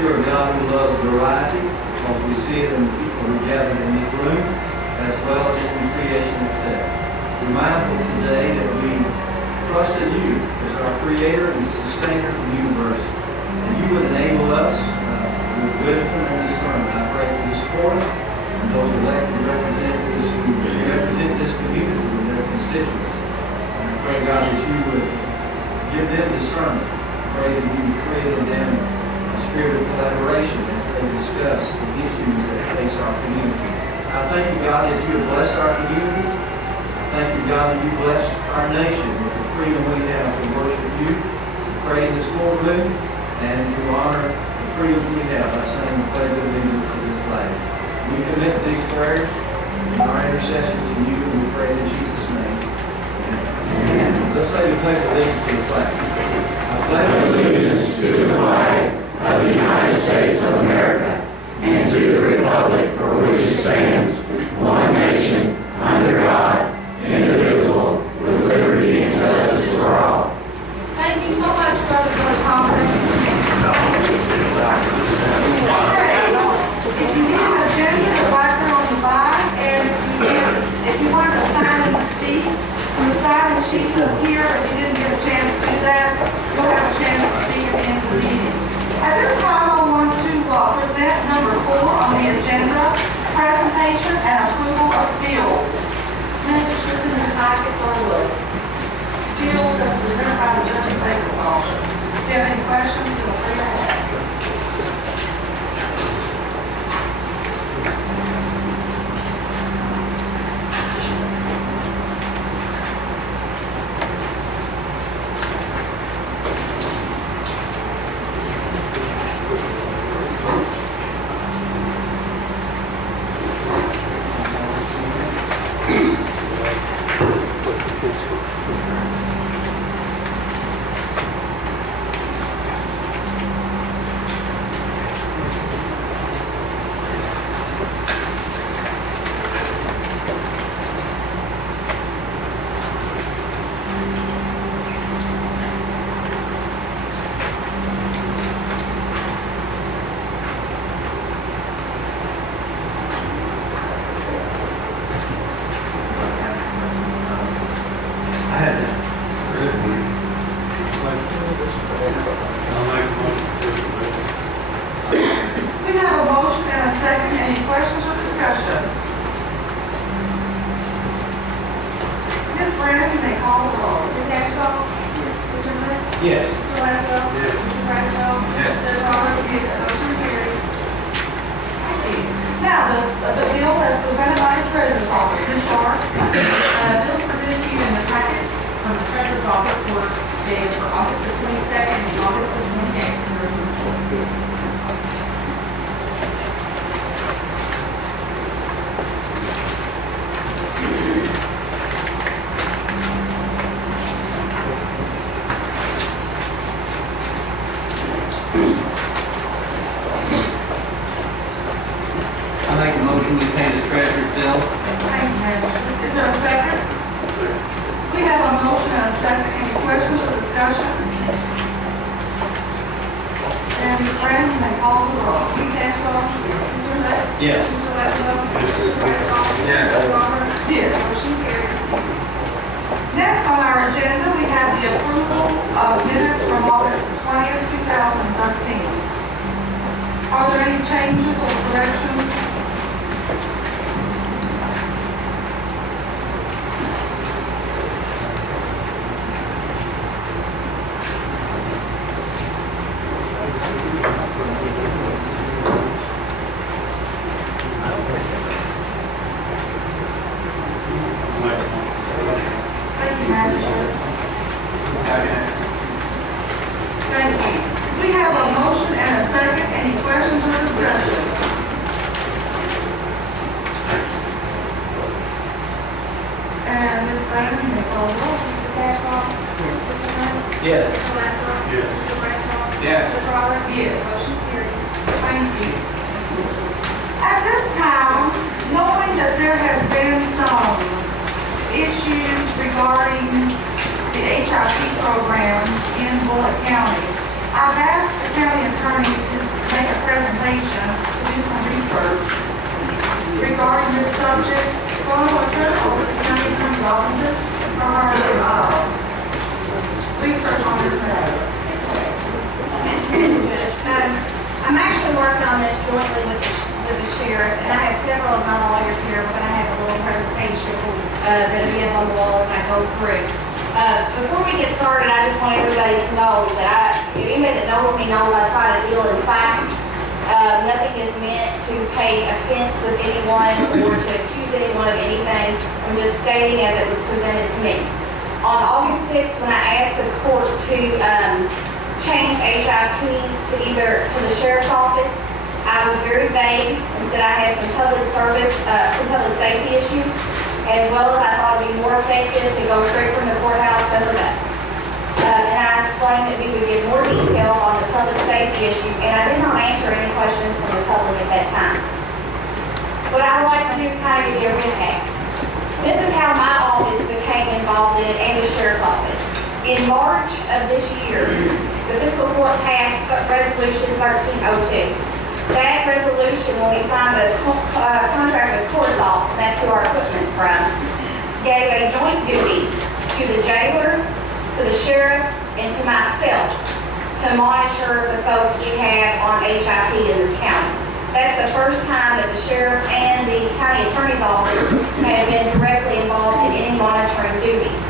you're a God who loves variety, because we see it in the people who gather in this room, as well as in the creation itself. We're mindful today that we trust in you as our creator and sustainer of the universe. And you would enable us with wisdom and discernment. I pray for this forum and those elected representatives who represent this community and their constituents. And I pray, God, that you would give them discernment. I pray that you would create in them a spirit of collaboration as they discuss the issues that face our community. I thank you, God, that you have blessed our community. I thank you, God, that you bless our nation with the freedom we have to worship you, to pray in this courtroom, and to honor the freedoms we have by saying the pledge of allegiance to this flag. We commit these prayers and our intercessions to you, and we pray in Jesus' name. Amen. Let's say the pledge of allegiance to the flag. I pledge allegiance to the flag of the United States of America and to the republic for which it stands, one nation, under God, indivisible, with liberty and justice for all. Thank you so much, Brother Thompson. If you need an agenda, the right there on the back, and if you want to sign and speak, on the side of the sheets up here, if you didn't get a chance to do that, you'll have a chance to speak at the end of the meeting. At this time, I want to present number 4 on the agenda, presentation and approval of bills. And just listen to the packets or look. Bills as presented by the Judge and Safety's Office. If you have any questions, feel free to ask. We have a motion and a second. Any questions or discussion? Ms. Brandon, you may call the roll. Ms. Ashball? Yes. Mr. Lynch? Yes. Mr. Laszlo? Yes. Mr. Bradshaw? Yes. Mr. Roberts? Yes. Motion carries. Thank you. Now, the bill as presented by the Treasurer's Office. Ms. Shar. Bills presented to you in the packets from the Treasurer's Office were dated for August the 22nd and August the 28th. I make a motion we pay the treasurer's bill. Thank you, ma'am. Is there a second? We have a motion and a second. Any questions or discussion? And Ms. Brandon, you may call the roll. Ms. Ashball? Yes. Mr. Lynch? Yes. Mr. Laszlo? Mr. Bradshaw? Yes. Mr. Roberts? Yes. Motion carried. Next on our agenda, we have the approval of minutes from August 20th, 2013. Are there any changes or corrections? Thank you, Madam Chair. Thank you. We have a motion and a second. Any questions or discussion? working on this jointly with the sheriff, and I have several of my lawyers here. We're gonna have a little presentation, that'll be up on the wall as I go through. Before we get started, I just want everybody to know that anybody that knows me knows I try to deal in facts. Nothing is meant to take offense with anyone or to accuse anyone of anything. I'm just stating as it was presented to me. On August 6th, when I asked the court to change HIP to the sheriff's office, I was very vague and said I had some public safety issues, as well as I thought it would be more effective to go straight from the courthouse to the bus. And I explained that we would give more detail on the public safety issue, and I did not answer any questions from the public at that time. What I would like to do is kind of give you a recap. This is how my office became involved in it, and the sheriff's office. In March of this year, the fiscal court passed Resolution 1302. That resolution, when we signed the contract with Corsoft, and that's who our equipment's from, gave a joint duty to the jailer, to the sheriff, and to myself to monitor the folks we have on HIP in this county. That's the first time that the sheriff and the county attorney's office have been directly involved in any monitoring duties.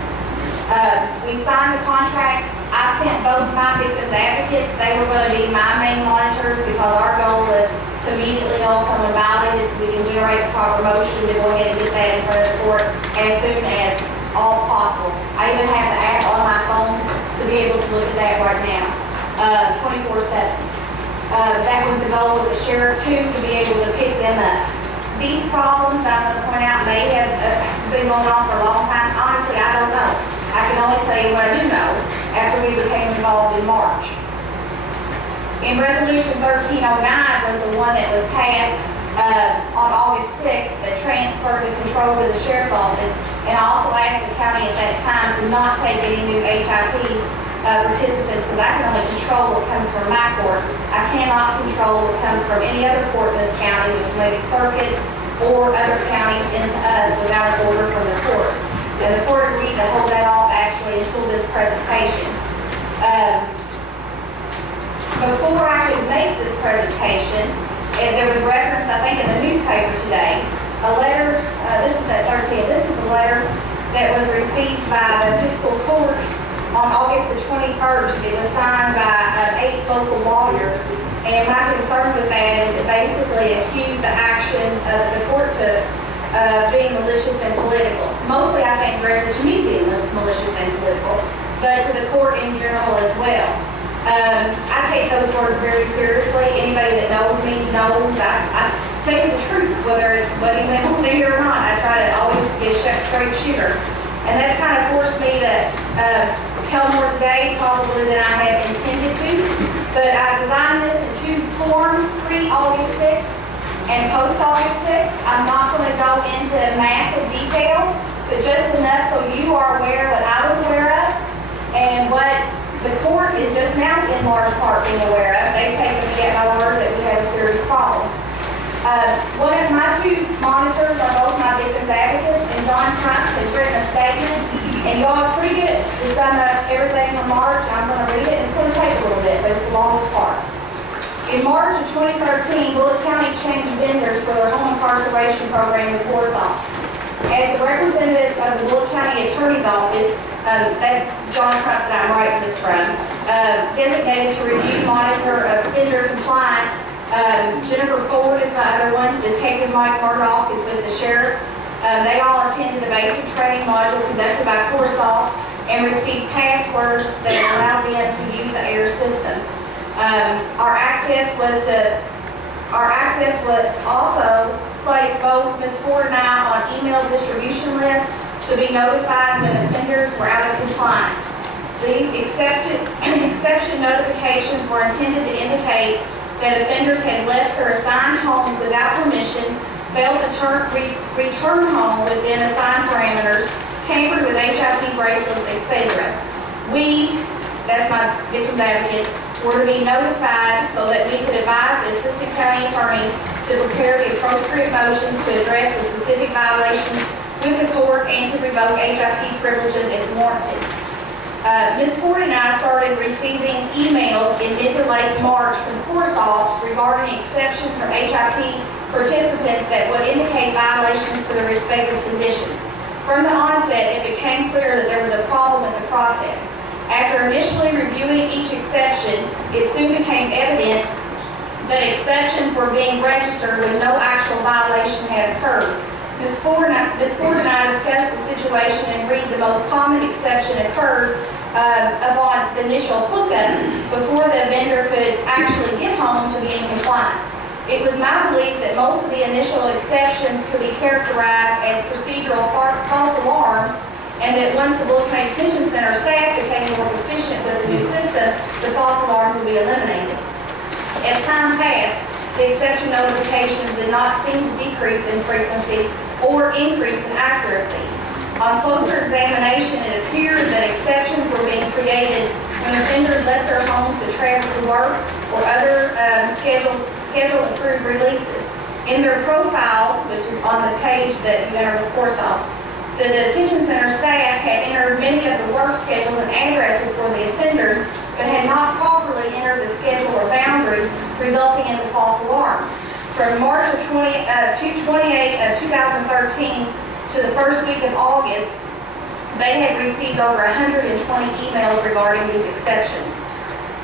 We signed the contract. I sent both my victims advocates. They were going to be my main monitors because our goal was to immediately know if someone violated so we can generate the proper motion to go ahead and get that in front of the court as soon as all possible. I even have the app on my phone to be able to look at that right now, 24/7. That was the goal with the sheriff too, to be able to pick them up. These problems I'm going to point out may have been going on for a long time. Honestly, I don't know. I can only tell you what I do know after we became involved in March. In Resolution 1309 was the one that was passed on August 6th that transferred the control to the sheriff's office, and I also asked the county at that time to not take any new HIP participants because I can only control what comes from my court. I cannot control what comes from any other court in this county, which may be circuits or other counties into us without an order from the court. And the court agreed to hold that off actually until this presentation. Before I could make this presentation, and there was reference, I think, in the newspaper today, a letter, this is at 13, this is the letter that was received by the fiscal court on August the 21st. It was signed by 8 local lawyers, and my concern with that is it basically accused the actions of the court to being malicious and political. Mostly, I think, directed to me being malicious and political, but to the court in general as well. I take those words very seriously. Anybody that knows me knows I take the truth, whether they want to see it or not. I try to always be a straight shooter. And that's kind of forced me to tell more today probably than I had intended to. But I designed this in 2 forms, pre-August 6th and post-August 6th. I'm not going to go into massive detail, but just enough so you are aware what I was aware of and what the court is just now in large part being aware of. They've taken me at my word that we have a serious problem. One of my 2 monitors are both my victims advocates, and John Trump has written a statement, and y'all are pretty good to sum up everything from March. I'm going to read it, and it's going to take a little bit, but it's the longest part. In March of 2013, Bullitt County changed vendors for their home incarceration program with Corsoft. As the representative of the Bullitt County Attorney's Office, that's John Trump that I'm writing this from, designated to review, monitor, offender compliance. Jennifer Ford is the other one. Detective Mike Murdoch is with the sheriff. They all attended a basic training module conducted by Corsoft and received passwords that allowed them to use the AIR system. Our access would also place both Ms. Ford and I on email distribution lists to be notified when offenders were out of compliance. These exception notifications were intended to indicate that offenders had left their assigned homes without permission, failed to return home within assigned parameters, tampered with HIP bracelets, etc. We, that's my victim advocate, were to be notified so that we could advise the assistant county attorney to prepare the appropriate motions to address the specific violations with the court and to revoke HIP privileges if warranted. Ms. Ford and I started receiving emails in mid to late March from Corsoft regarding regarding exceptions from HIP participants that would indicate violations to the respective conditions. From the onset, it became clear that there was a problem with the process. After initially reviewing each exception, it soon became evident that exceptions were being registered when no actual violation had occurred. Ms. Ford and I discussed the situation and agreed the most common exception occurred upon the initial hookup before the vendor could actually get home to be in compliance. It was my belief that most of the initial exceptions could be characterized as procedural false alarms, and that once the Bullock County Detention Center staff became more proficient with the new system, the false alarms would be eliminated. As time passed, the exception notifications did not seem to decrease in frequency or increase in accuracy. On closer examination, it appeared that exceptions were being created when the vendors left their homes to travel to work or other scheduled approved releases. In their profiles, which is on the page that you entered the course of, the detention center staff had entered many of the work schedules and addresses for the offenders, but had not properly entered the schedule or boundaries, resulting in the false alarms. From March of 28 of 2013 to the first week of August, they had received over 120 emails regarding these exceptions.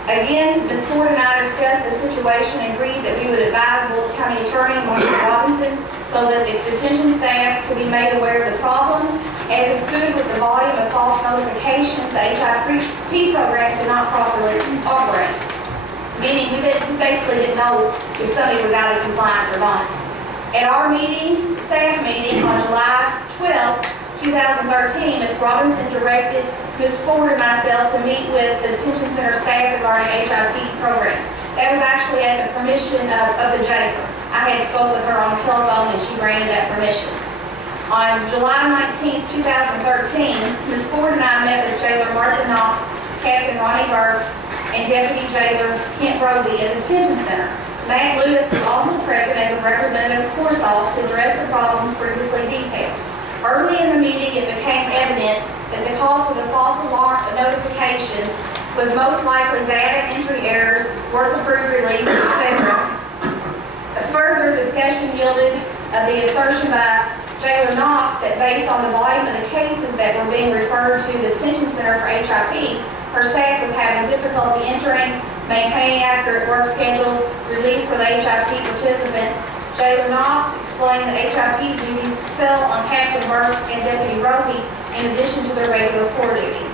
Again, Ms. Ford and I discussed the situation and agreed that we would advise Bullock County Attorney Martin Robinson so that the detention staff could be made aware of the problem. As it stood with the volume of false notifications, the HIP program could not properly operate. Meaning we basically didn't know if somebody was out of compliance or not. At our staff meeting on July 12, 2013, Ms. Robinson directed Ms. Ford and myself to meet with the detention center staff regarding HIP program. That was actually at the permission of the jailer. I had spoke with her on the telephone and she granted that permission. On July 19, 2013, Ms. Ford and I met with Jailer Martha Knox, Captain Ronnie Burks, and Deputy Jailer Kent Roby at the detention center. Matt Lewis was also present as a representative of Corsoff to address the problems previously detailed. Early in the meeting, it became evident that the cause for the false alarm notifications was most likely data entry errors, work approved release, etc. A further discussion yielded the assertion by Jailer Knox that based on the volume of the cases that were being referred to the detention center for HIP, her staff was having difficulty entering, maintaining accurate work schedules, release for the HIP participants. Jailer Knox explained that HIP's duties fell on Captain Burks and Deputy Roby in addition to their regular floor duties.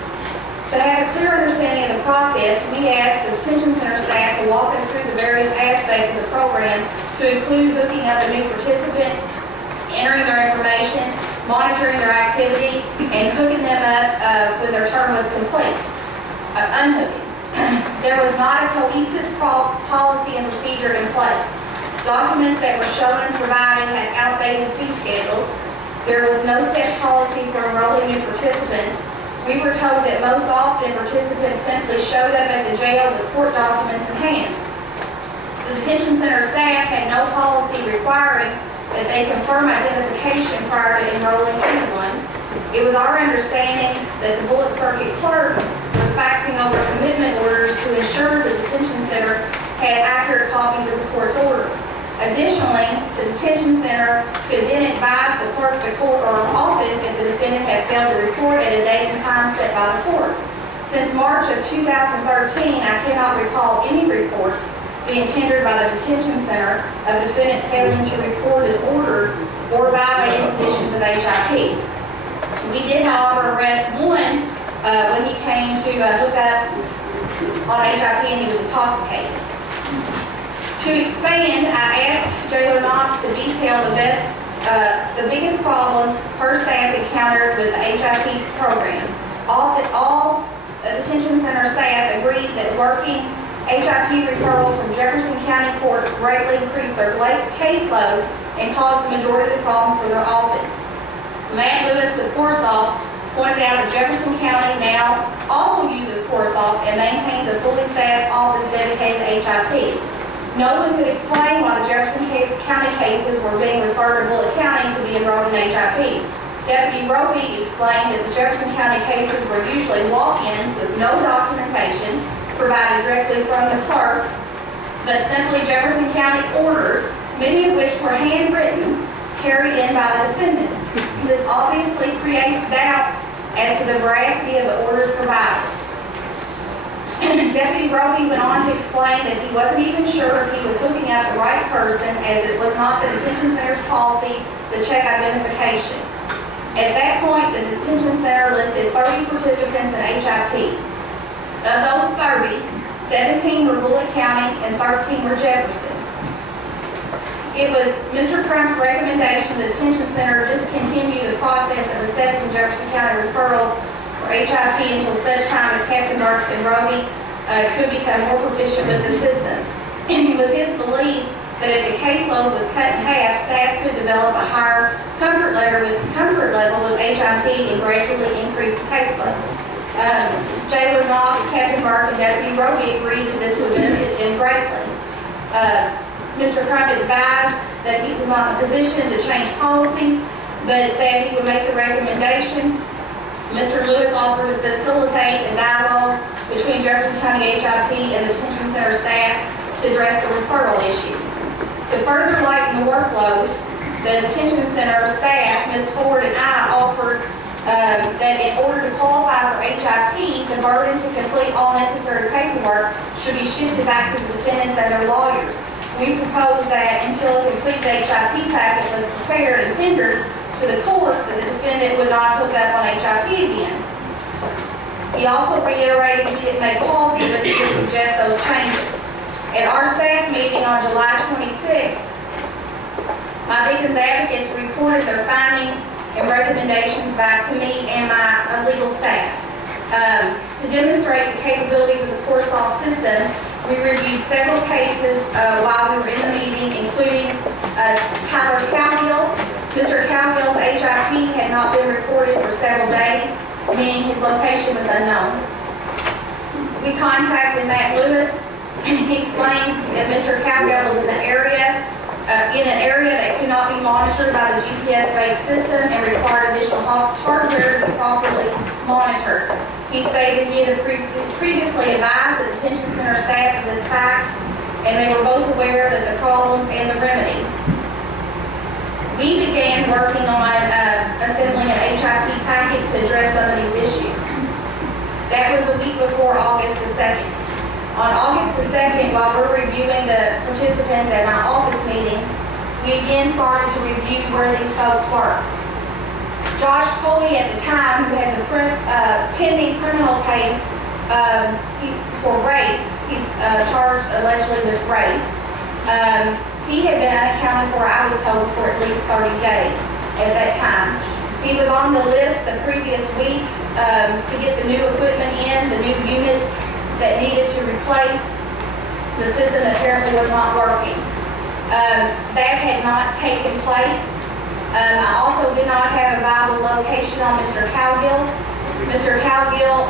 To have a clear understanding of the process, we asked the detention center staff to walk us through the various aspects of the program to include hooking up a new participant, entering their information, monitoring their activity, and hooking them up when their term was complete. Unhooking. There was not a cohesive policy and procedure in place. Documents that were shown and provided had outdated fee schedules. There was no set policy for enrolling new participants. We were told that most often participants simply showed up at the jail with court documents in hand. The detention center staff had no policy requiring that they confirm identification prior to enrolling anyone. It was our understanding that the Bullock Circuit clerk was faxing over commitment orders to ensure the detention center had accurate copies of the court's order. Additionally, the detention center could then advise the clerk to court or office if the defendant had failed to report at a date and time set by the court. Since March of 2013, I cannot recall any reports being tendered by the detention center of a defendant failing to report his order or violating conditions of HIP. We did, however, arrest one when he came to hook up on HIP and he was intoxicated. To expand, I asked Jailer Knox to detail the biggest problem her staff encountered with the HIP program. All detention center staff agreed that working HIP referrals from Jefferson County courts greatly increased their caseload and caused the majority of the problems for their office. Matt Lewis with Corsoff pointed out that Jefferson County now also uses Corsoff and maintains a fully staffed office dedicated to HIP. No one could explain why the Jefferson County cases were being referred to Bullock County to be enrolled in HIP. Deputy Roby explained that the Jefferson County cases were usually walk-ins with no documentation provided directly from the clerk but simply Jefferson County orders, many of which were handwritten, carried in by the defendants. This obviously creates doubts as to the veracity of the orders provided. Deputy Roby went on to explain that he wasn't even sure if he was hooking up the right person, as it was not the detention center's policy to check identification. At that point, the detention center listed 30 participants in HIP. Of those 30, 17 were Bullitt County and 13 were Jefferson. It was Mr. Crump's recommendation the detention center discontinue the process of accepting Jefferson County referrals for HIP until such time as Captain Marks and Roby could become more proficient with the system. It was his belief that if the caseload was cut in half, staff could develop a higher comfort level with HIP and gradually increase the caseload. Jailer Knox, Captain Mark, and Deputy Roby agreed that this would benefit them greatly. Mr. Crump advised that he was not in a position to change policy, but that he would make a recommendation. Mr. Lewis offered to facilitate a dialogue between Jefferson County HIP and the detention center staff to address the referral issue. To further lighten the workload, the detention center staff, Ms. Ford and I, offered that in order to qualify for HIP, the burden to complete all necessary paperwork should be shifted back to the defendants and their lawyers. We proposed that until a complete HIP packet was prepared and tendered to the court, that the defendant would not hook up on HIP again. He also reiterated he didn't make policy, but he did suggest those changes. At our staff meeting on July 26th, my victims advocates reported their findings and recommendations back to me and my legal staff. To demonstrate the capabilities of the court soft system, we reviewed several cases while we were in the meeting, including Tyler Cowgill. Mr. Cowgill's HIP had not been reported for several days, meaning his location was unknown. We contacted Matt Lewis, and he explained that Mr. Cowgill was in an area that could not be monitored by the GPS-based system and required additional hardware to be properly monitored. He stated he had previously advised the detention center staff of this fact, and they were both aware of the problems and the remedy. We began working on assembling an HIP packet to address some of these issues. That was a week before August the 2nd. On August the 2nd, while we're reviewing the participants at my office meeting, we again started to review where these folks were. Josh Coley, at the time, who has a pending criminal case for rape, he's charged allegedly with rape. He had been unaccounted for, I was told, for at least 30 days at that time. He was on the list the previous week to get the new equipment in, the new unit that needed to replace. The system apparently was not working. That had not taken place. I also did not have a viable location on Mr. Cowgill. Mr. Cowgill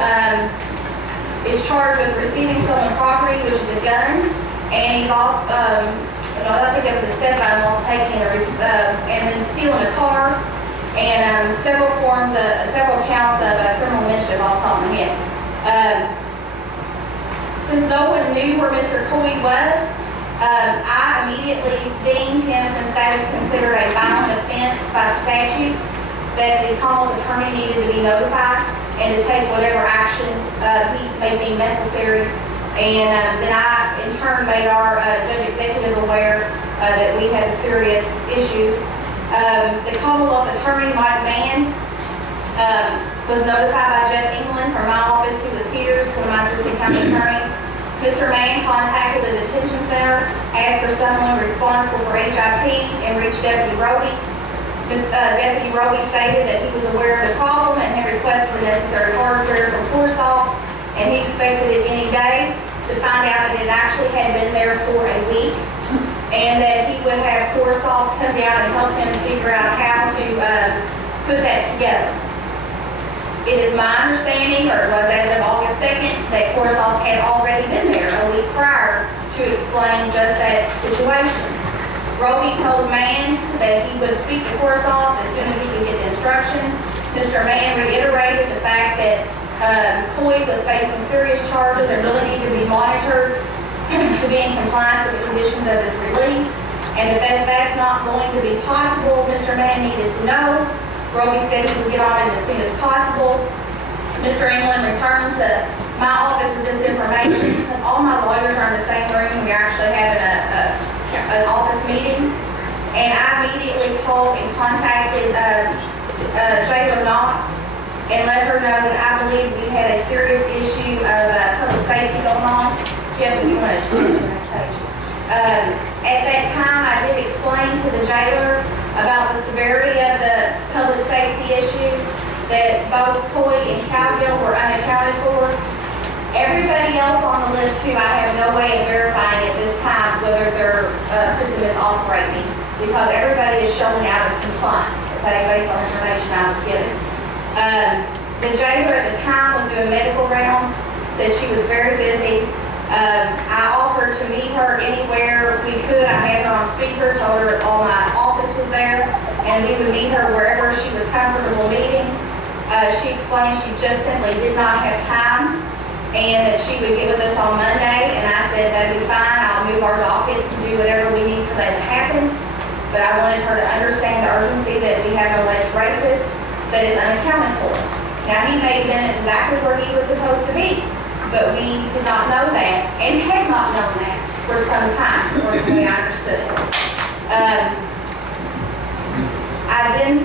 is charged with receiving stolen property, which is a gun, and he's off, I think it was a step on taking and then stealing a car, and several counts of criminal mischief off the top of my head. Since no one knew where Mr. Coley was, I immediately deemed him, since that is considered a violent offense by statute, that the Commonwealth attorney needed to be notified and to take whatever action he may deem necessary. And then I, in turn, made our judge executive aware that we had a serious issue. The Commonwealth attorney, Mike Mann, was notified by Jeff England from my office, who was here, one of my assistant county attorneys. Mr. Mann contacted the detention center, asked for someone responsible for HIP, and reached Deputy Roby. Deputy Roby stated that he was aware of the problem and had requested the necessary hardware from CoreSoft, and he expected it any day to find out that it actually had been there for a week, and that he would have CoreSoft come down and help him figure out how to put that together. It is my understanding, or it was as of August 2nd, that CoreSoft had already been there a week prior to explain just that situation. Roby told Mann that he would speak to CoreSoft as soon as he could get the instructions. Mr. Mann reiterated the fact that Coy was facing serious charges and really needed to be monitored. to be in compliance with the conditions of his release. And if that's not going to be possible, Mr. Mann needed to know. Roby said he would get on it as soon as possible. Mr. England returned to my office with this information because all my lawyers are in the same room. We are actually having an office meeting. And I immediately called and contacted Jailer Knox and let her know that I believe we had a serious issue of public safety going on. Jeff, if you want to change the next page. At that time, I did explain to the jailer about the severity of the public safety issue, that both Coy and Cowgill were unaccounted for. Everybody else on the list too, I have no way of verifying at this time whether their system is operating, because everybody is showing out of compliance, okay, based on information I was given. The jailer at the time was doing medical rounds, said she was very busy. I offered to meet her anywhere we could. I had her on speaker, told her all my office was there, and we would meet her wherever she was comfortable meeting. She explained she just simply did not have time, and that she would get with us on Monday, and I said that'd be fine. I'll move our dockets to do whatever we need for that to happen. But I wanted her to understand the urgency that we have an alleged rapist that is unaccounted for. Now, he may have been exactly where he was supposed to be, but we did not know that, and had not known that for some time, or the way I understood it. I then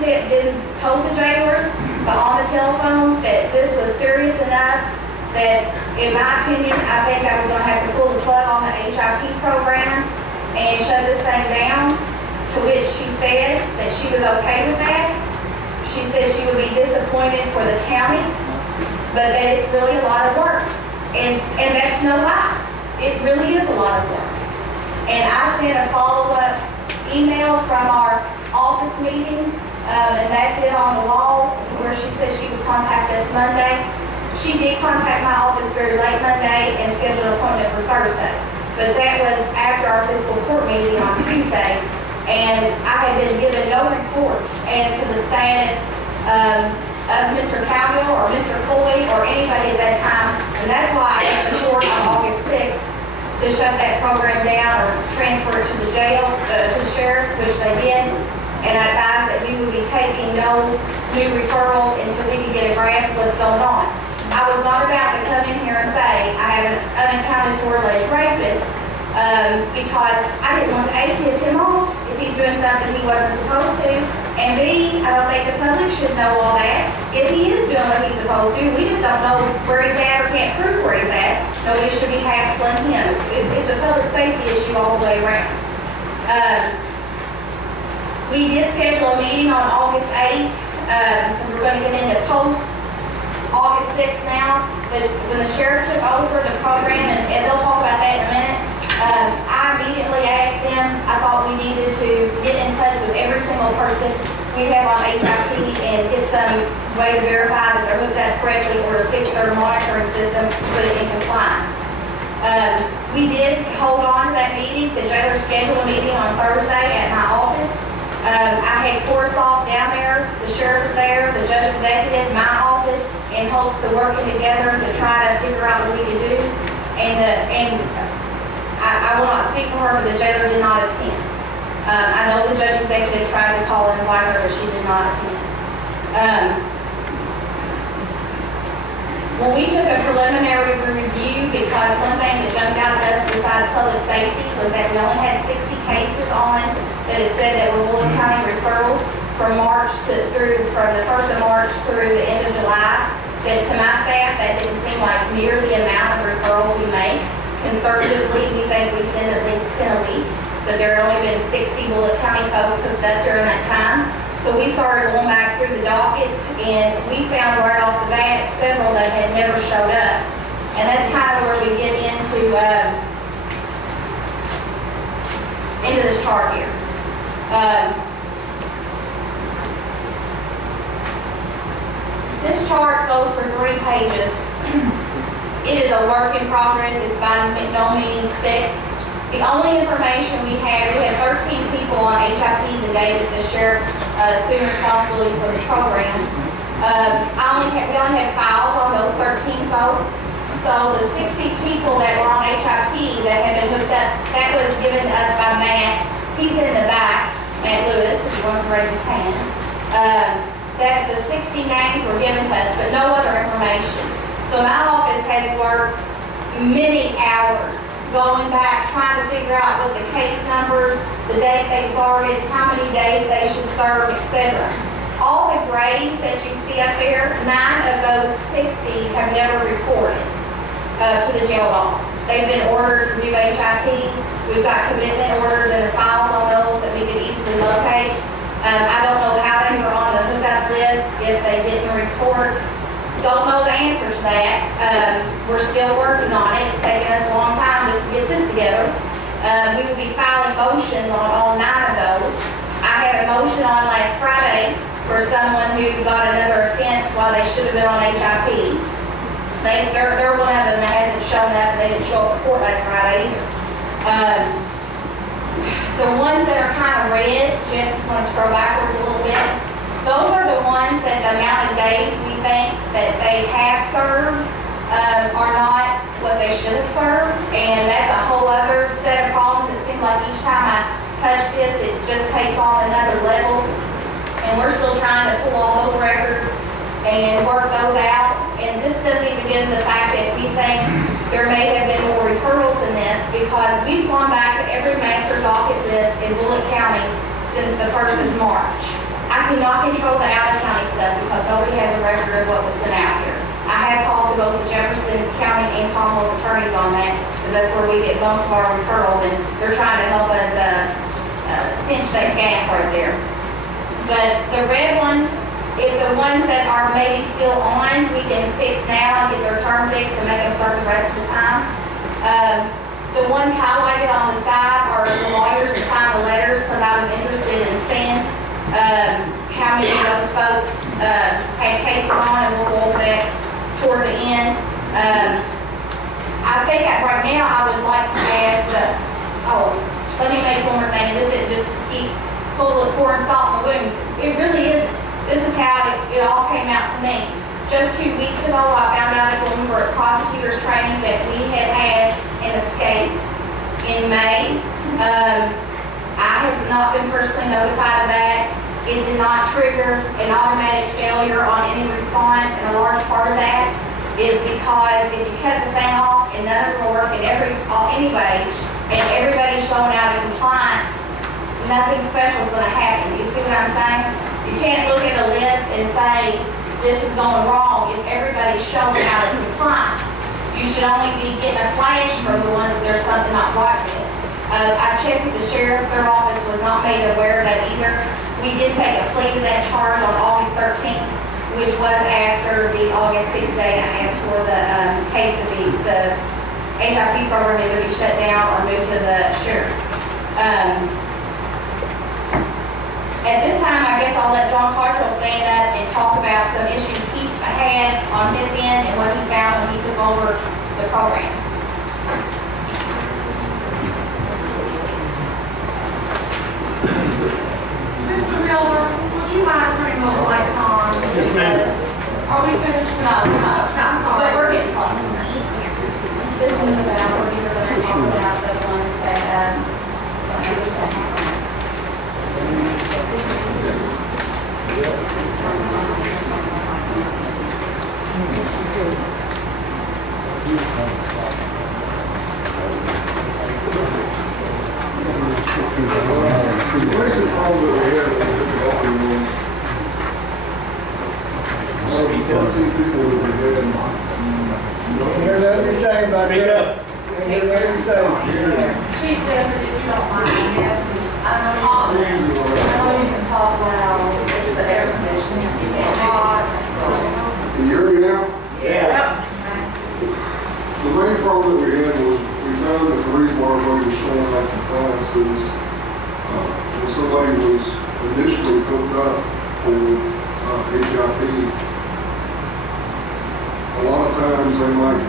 told the jailer, but on the telephone, that this was serious enough that, in my opinion, I think I was going to have to pull the plug on the HIP program and shut this thing down, to which she said that she was okay with that. She said she would be disappointed for the county, but that it's really a lot of work. And that's no lie. It really is a lot of work. And I sent a follow-up email from our office meeting, and that's it on the wall, where she said she would contact us Monday. She did contact my office very late Monday and scheduled an appointment for Thursday. But that was after our fiscal court meeting on Tuesday, and I had been given no report as to the status of Mr. Cowgill or Mr. Coy or anybody at that time. And that's why I asked the court on August 6th to shut that program down or transfer it to the jail, to the sheriff, which they did. And I advised that we would be taking no new referrals until we could get a grasp of what's going on. I was not about to come in here and say I have an unaccounted for alleged rapist, because I didn't want to A, tip him off if he's doing something he wasn't supposed to, and B, I don't think the public should know all that. If he is doing what he's supposed to, we just don't know where he's at or can't prove where he's at. Nobody should be hassling him. It's a public safety issue all the way around. We did schedule a meeting on August 8th, because we're going to get into post August 6th now, when the sheriff took over the program, and they'll talk about that in a minute. I immediately asked them, I thought we needed to get in touch with every single person we have on HIP and get some way to verify that they're hooked up correctly or to fix their monitoring system to put it in compliance. We did hold on to that meeting. The jailer scheduled a meeting on Thursday at my office. I had Corsoff down there, the sheriff was there, the judge executive, my office, in hopes of working together to try to figure out what we could do. And I will not speak for her, but the jailer did not attend. I know the judge executive tried to call and invite her, but she did not attend. When we took a preliminary review, because one thing that jumped out at us besides public safety was that we only had 60 cases on that it said that were Bullitt County referrals from the 1st of March through the end of July. That to my staff, that didn't seem like near the amount of referrals we make. Conservatively, we think we send at least 10 a week, but there had only been 60 Bullitt County folks hooked up during that time. So we started going back through the dockets, and we found right off the bat several that had never showed up. And that's kind of where we get into this chart here. This chart goes for 3 pages. It is a work in progress. It's by no means fixed. The only information we had 13 people on HIP the day that the sheriff assumed responsibility for the program. We only had files on those 13 folks. So the 60 people that were on HIP that had been hooked up, that was given to us by Matt. He's in the back, Matt Lewis, if he wants to raise his hand. That the 60 names were given to us, but no other information. So my office has worked many hours going back, trying to figure out what the case numbers, the date they started, how many days they should serve, etc. All the grades that you see up there, 9 of those 60 have never reported to the jail law. They've been ordered to do HIP. We've got commitment orders and the files on those that we could easily locate. I don't know how they were on the hookup list, if they didn't report. Don't know the answer to that. We're still working on it. It's taken us a long time just to get this together. We will be filing motions on all 9 of those. I had a motion on last Friday for someone who got another offense while they should have been on HIP. They're one of them that hasn't shown up, and they didn't show up for court last Friday either. The ones that are kind of red, Jeff, if you want to scroll backwards a little bit, those are the ones that the amount of days we think that they have served are not what they should have served, and that's a whole other set of problems. It seems like each time I touch this, it just takes on another level, and we're still trying to pull all those records and work those out. And this doesn't even get into the fact that we think there may have been more referrals in this, because we've gone back to every master docket list in Bullitt County since the 1st of March. I cannot control the out-of-county stuff because nobody has a record of what was sent out here. I have talked to both the Jefferson County and Commonwealth attorneys on that, because that's where we get most of our referrals, and they're trying to help us cinch that gap right there. But the red ones, if the ones that are maybe still on, we can fix now and get their term fixed and make them serve the rest of the time. The ones highlighted on the side are the lawyers that signed the letters, because I was interested in seeing how many of those folks had cases on, and we'll go over that toward the end. I think right now I would like to ask let me make one more thing, and this isn't just keep pouring salt in the wounds. It really is. This is how it all came out to me. Just 2 weeks ago, I found out that when we were at prosecutors training that we had an escape in May. I have not been personally notified of that. It did not trigger an automatic failure on any response, and a large part of that is because if you cut the thing off and none of them are working anyway, and everybody's showing out in compliance, nothing special is going to happen. You see what I'm saying? You can't look at a list and say, this is going wrong if everybody's showing out in compliance. You should only be getting a flash from the ones that there's something not right with. I checked with the sheriff, their office was not made aware of that either. We did take a plea to that charge on August 13th, which was after the August 6th date I asked for the case to be, the HIP program either be shut down or moved to the sheriff. At this time, I guess I'll let John Cottrell stand up and talk about some issues he's had on his end and what he found when he took over the program. Mr. Miller, would you mind turning those lights on? Yes, ma'am. Are we finished? No, I'm sorry. but we're getting close. This was about, we're either going to talk about the ones that, The basic problem that we have with difficulty was all the 13 people that we had. Don't hear that you're saying back there. Can't hear that you're saying. Chief Deputy, if you don't mind, I know you can talk loud, it's the air conditioning. Can you hear me now? Yeah. The main problem that we had was we found that the reason why everybody was showing up compliance is when somebody was initially hooked up for HIP, a lot of times they might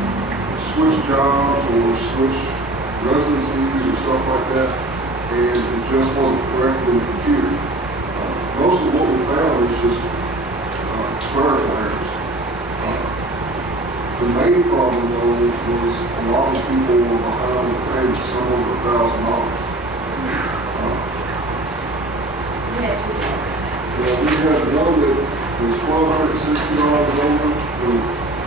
switch jobs or switch residencies or stuff like that, and it just wasn't corrected in the computer. Most of what we found is just clerical errors. The main problem though was a lot of people were behind the payment, some over $1,000. Yes, we do. Well, we had one that was $1,260 over,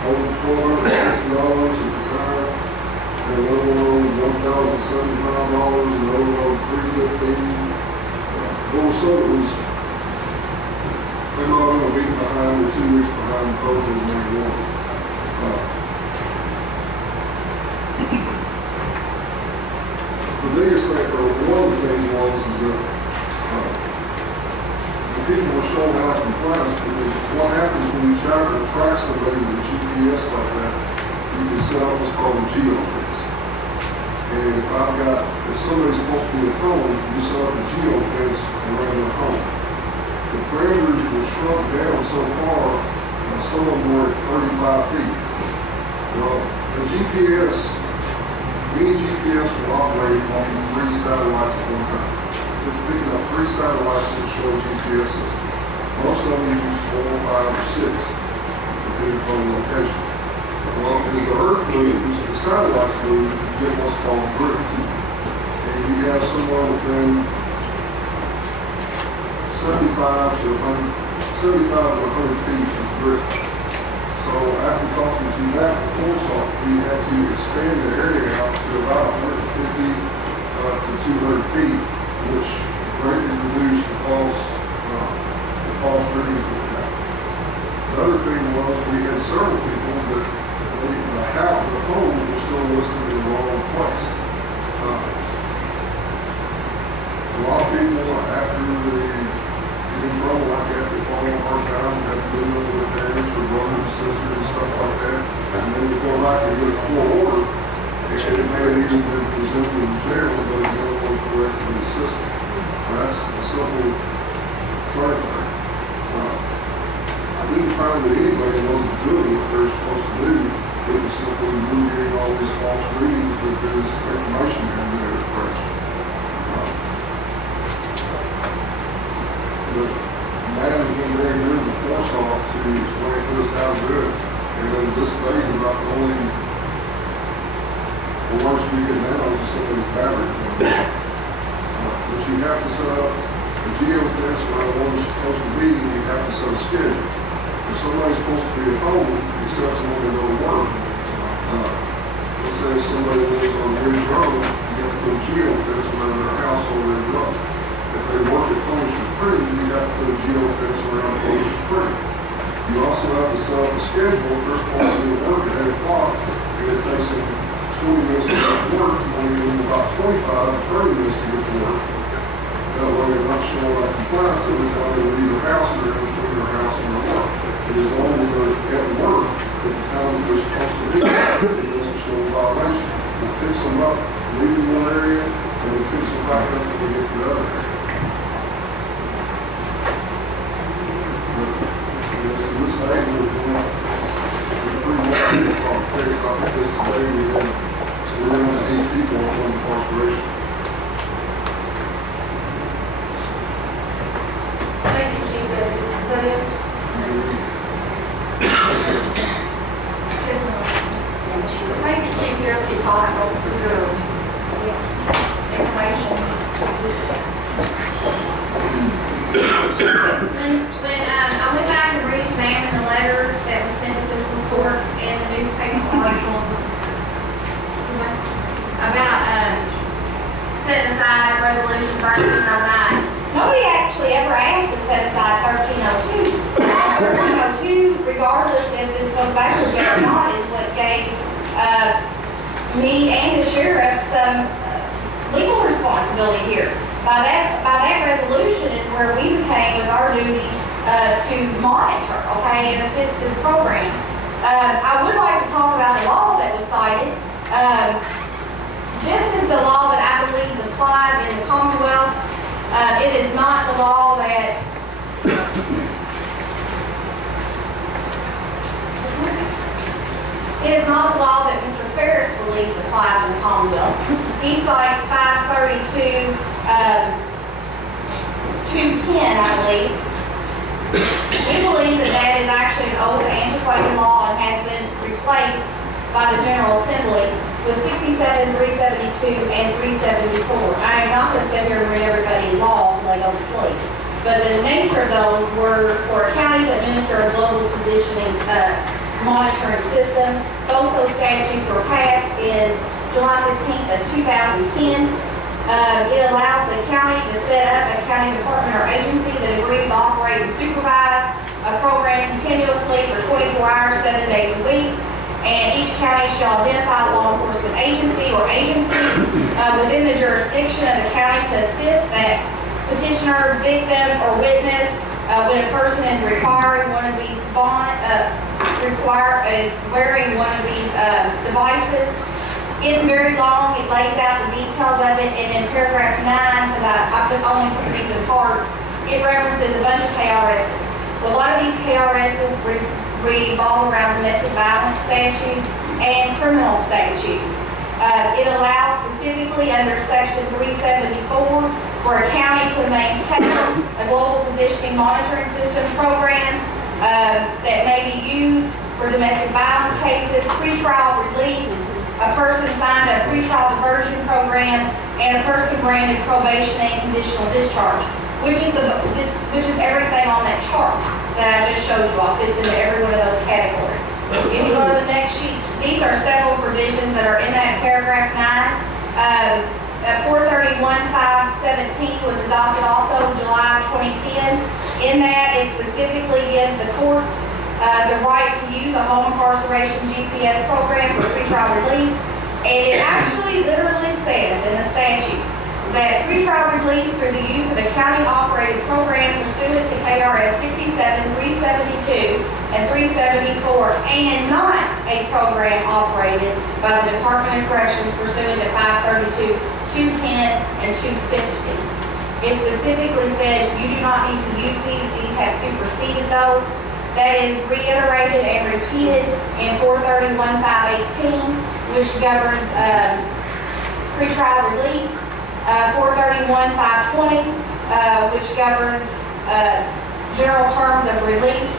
over $1,260 at the time. And another one, $1,075, and another one, $315. Well, so it was, they're not going to be behind, or 2 weeks behind the program they wanted. The biggest thing, or one of the things was, is that the people were showing out of compliance, because what happens when you try to track somebody with a GPS like that, you can set up what's called a geofence. And if somebody's supposed to be at home, you set up a geofence around their home. The parameters were shrunk down so far, some of them were at 35 feet. Well, the GPS, any GPS will operate off of 3 satellites at one time. It's picking up 3 satellites to show a GPS system. Most of them use 4, 5, or 6, depending upon the location. Well, as the Earth moves, the satellites move, you get what's called drift. And you have somewhere within 75 to 100 feet of drift. So after talking to that Corsair, we had to expand the area out to about 150 to 200 feet, which greatly reduced the false readings that we had. The other thing was we had several people that the homes were still listed in the wrong place. A lot of people, after they get in trouble like that, they fall on hard time, have to live with their parents or brothers and sisters and stuff like that. And then they go back and get a court order, and it may have even been presented in jail, but it never was corrected in the system. That's a simple clarifying. I didn't find that anybody wasn't doing what they're supposed to do. It was simply moving all these false readings because information had been refreshed. But Matt has been very good with Corsair to explain to us how to do it. And then this day is about the only alerts we get now is somebody's battery. But you have to set up a geofence where the one's supposed to be, and you have to set a schedule. If somebody's supposed to be at home, except someone that don't work, let's say somebody lives on Ridge Road, you have to put a geofence around their house on Ridge Road. If they work at Polisher Spring, you have to put a geofence around Polisher Spring. You also have to set up a schedule. If they're supposed to be at work at 8 o'clock, and it takes them 20 minutes to get to work, only give them about 25 to 30 minutes to get to work. That way they're not showing up compliance every time they leave their house or in between their house and their work. And as long as they're at work at the time that they're supposed to be, it doesn't show a violation. We fix them up, leave them in one area, and we fix them back up when we get to the other area. But to this day, we're pretty much fixed. I think this today we're in 8 people on incarceration. Thank you, Chief Deputy. Thank you, Chief Deputy Cottrell, for your information. When I went back and re-examined the letter that was sent to fiscal court and the newspaper article about setting aside resolution 1309, nobody actually ever asked to set aside 1302. 1302, regardless if this goes back to jail or not, is what gave me and the sheriff some legal responsibility here. By that resolution is where we became with our duty to monitor, okay, and assist this program. I would like to talk about the law that was cited. This is the law that I believe applies in the Commonwealth. It is not the law that Mr. Ferris believes applies in the Commonwealth. He cites 532, 210, I believe. We believe that that is actually an old antiquated law and has been replaced by the General Assembly with 67, 372, and 374. I am not going to sit here and read everybody law until they go to sleep. But the nature of those were for a county to administer a global positioning monitoring system. Both those statutes were passed in July 15th of 2010. It allows the county to set up a county department or agency that agrees to operate and supervise a program continuously for 24 hours, 7 days a week. And each county shall identify a law enforcement agency or agencies within the jurisdiction of the county to assist that petitioner, victim, or witness when a person is requiring one of these is wearing one of these devices. It's very long. It lays out the details of it, and in paragraph 9, because I only put these in parts, it references a bunch of KRSs. Well, a lot of these KRSs revolve around domestic violence statutes and criminal statutes. It allows specifically under section 374 for a county to maintain a global positioning monitoring system program that may be used for domestic violence cases, pretrial release, a person signed a pretrial diversion program, and a person granted probation and conditional discharge, which is everything on that chart that I just showed you all. Fits into every one of those categories. If you go to the next sheet, these are several provisions that are in that paragraph 9. 431.517 was adopted also in July 2010. In that, it specifically gives the courts the right to use a home incarceration GPS program for pretrial release. And it actually literally says in the statute that pretrial release through the use of a county-operated program pursuant to KRS 67, 372, and 374, and not a program operated by the Department of Corrections pursuant to 532, 210, and 250. It specifically says you do not need to use these. These have superseded those. That is reiterated and repeated in 431.518, which governs pretrial release. 431.520, which governs general terms of release,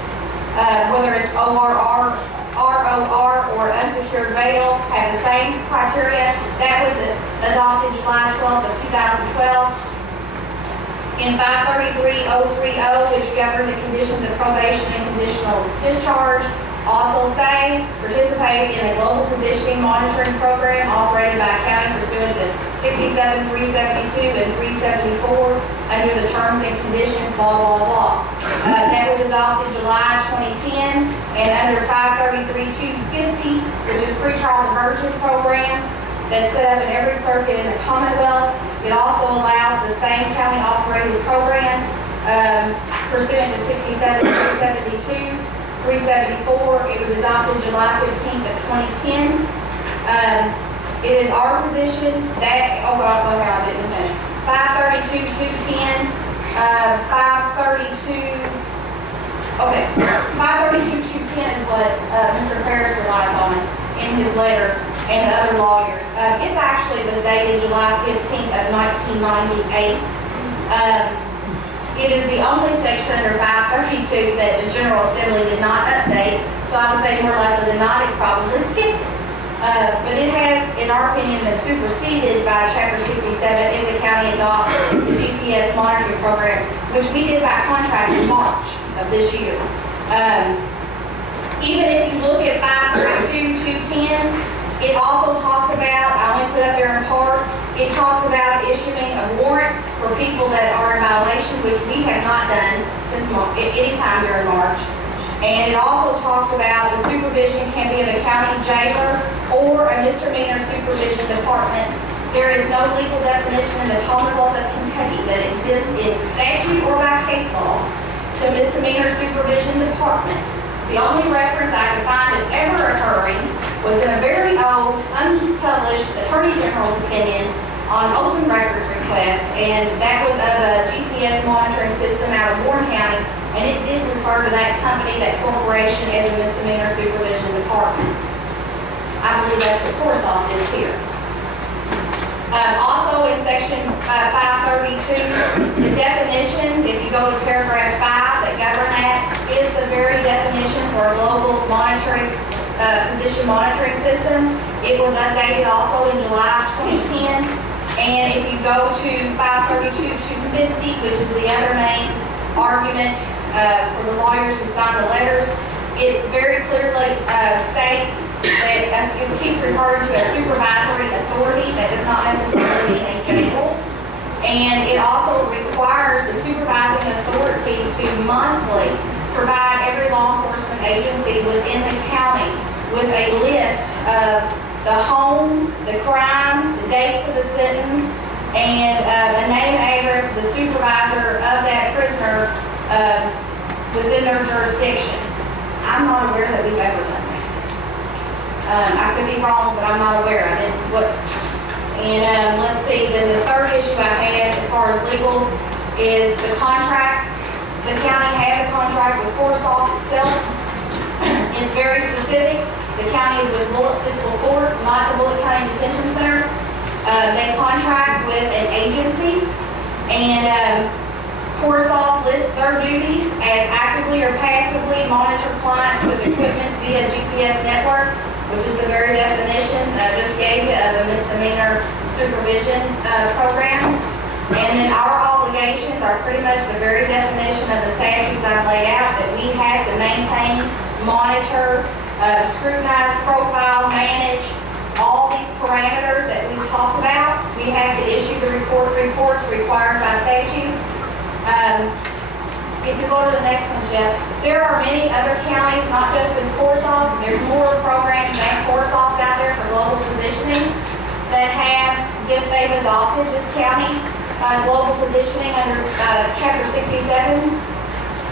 whether it's ORR, ROR, or unsecured bail, have the same criteria. That was adopted July 12th of 2012. In 533.030, which govern the conditions of probation and conditional discharge, also say participate in a global positioning monitoring program operated by a county pursuant to 67, 372, and 374 under the terms and conditions, blah, blah, blah. That was adopted July 2010, and under 533.250, which is pretrial diversion programs that's set up in every circuit in the Commonwealth. It also allows the same county-operated program pursuant to 67, 372, 374. It was adopted July 15th of 2010. It is our position that, I didn't finish. 532, 210, 532, 210 is what Mr. Ferris relies on in his letter and the other lawyers. It actually was dated July 15th of 1998. It is the only section under 532 that the General Assembly did not update, so I would say more likely than not, it probably skipped it. But it has, in our opinion, been superseded by Chapter 67 if the county adopts the GPS monitoring program, which we did by contract in March of this year. Even if you look at 532.210, it also talks about, I only put up there in part, it talks about issuing of warrants for people that are in violation, which we have not done since any time during March. And it also talks about the supervision can be of a county jailer or a misdemeanor supervision department. There is no legal definition in the Commonwealth of Kentucky that exists in statute or by case law to misdemeanor supervision department. The only reference I could find of ever occurring was in a very old, unpublished Attorney General's opinion on open records request, and that was of a GPS monitoring system out of Warren County, and it did refer to that company, that corporation, as a misdemeanor supervision department. I believe that's what Corsoft is here. Also in section 532, the definitions, if you go to paragraph 5 that govern that, is the very definition for a global monitoring position monitoring system. It was updated also in July of 2010. And if you go to 532-250, which is the other main argument for the lawyers who signed the letters, it very clearly states that it keeps referring to a supervisory authority that does not necessarily mean a jail. And it also requires the supervising authority to monthly provide every law enforcement agency within the county with a list of the home, the crime, the dates of the sentence, and a name and address of the supervisor of that prisoner within their jurisdiction. I'm not aware that we've ever done that. I could be wrong, but I'm not aware. I didn't look. And let's see, then the third issue I had as far as legal is the contract. The county has a contract with Forsyth itself. It's very specific. The county is with Bullitt Fiscal Court, not the Bullitt County Detention Center. They contract with an agency, and Forsyth lists their duties as actively or passively monitor clients with equipment via GPS network, which is the very definition that I just gave you of a misdemeanor supervision program. And then our obligations are pretty much the very definition of the statutes I've laid out, that we have to maintain, monitor, scrutinize, profile, manage all these parameters that we've talked about. We have to issue the reports required by statute. If you go to the next one, Jeff, there are many other counties, not just in Forsyth. There's more programs than Forsyth out there for global positioning that they've adopted this county global positioning under Chapter 67.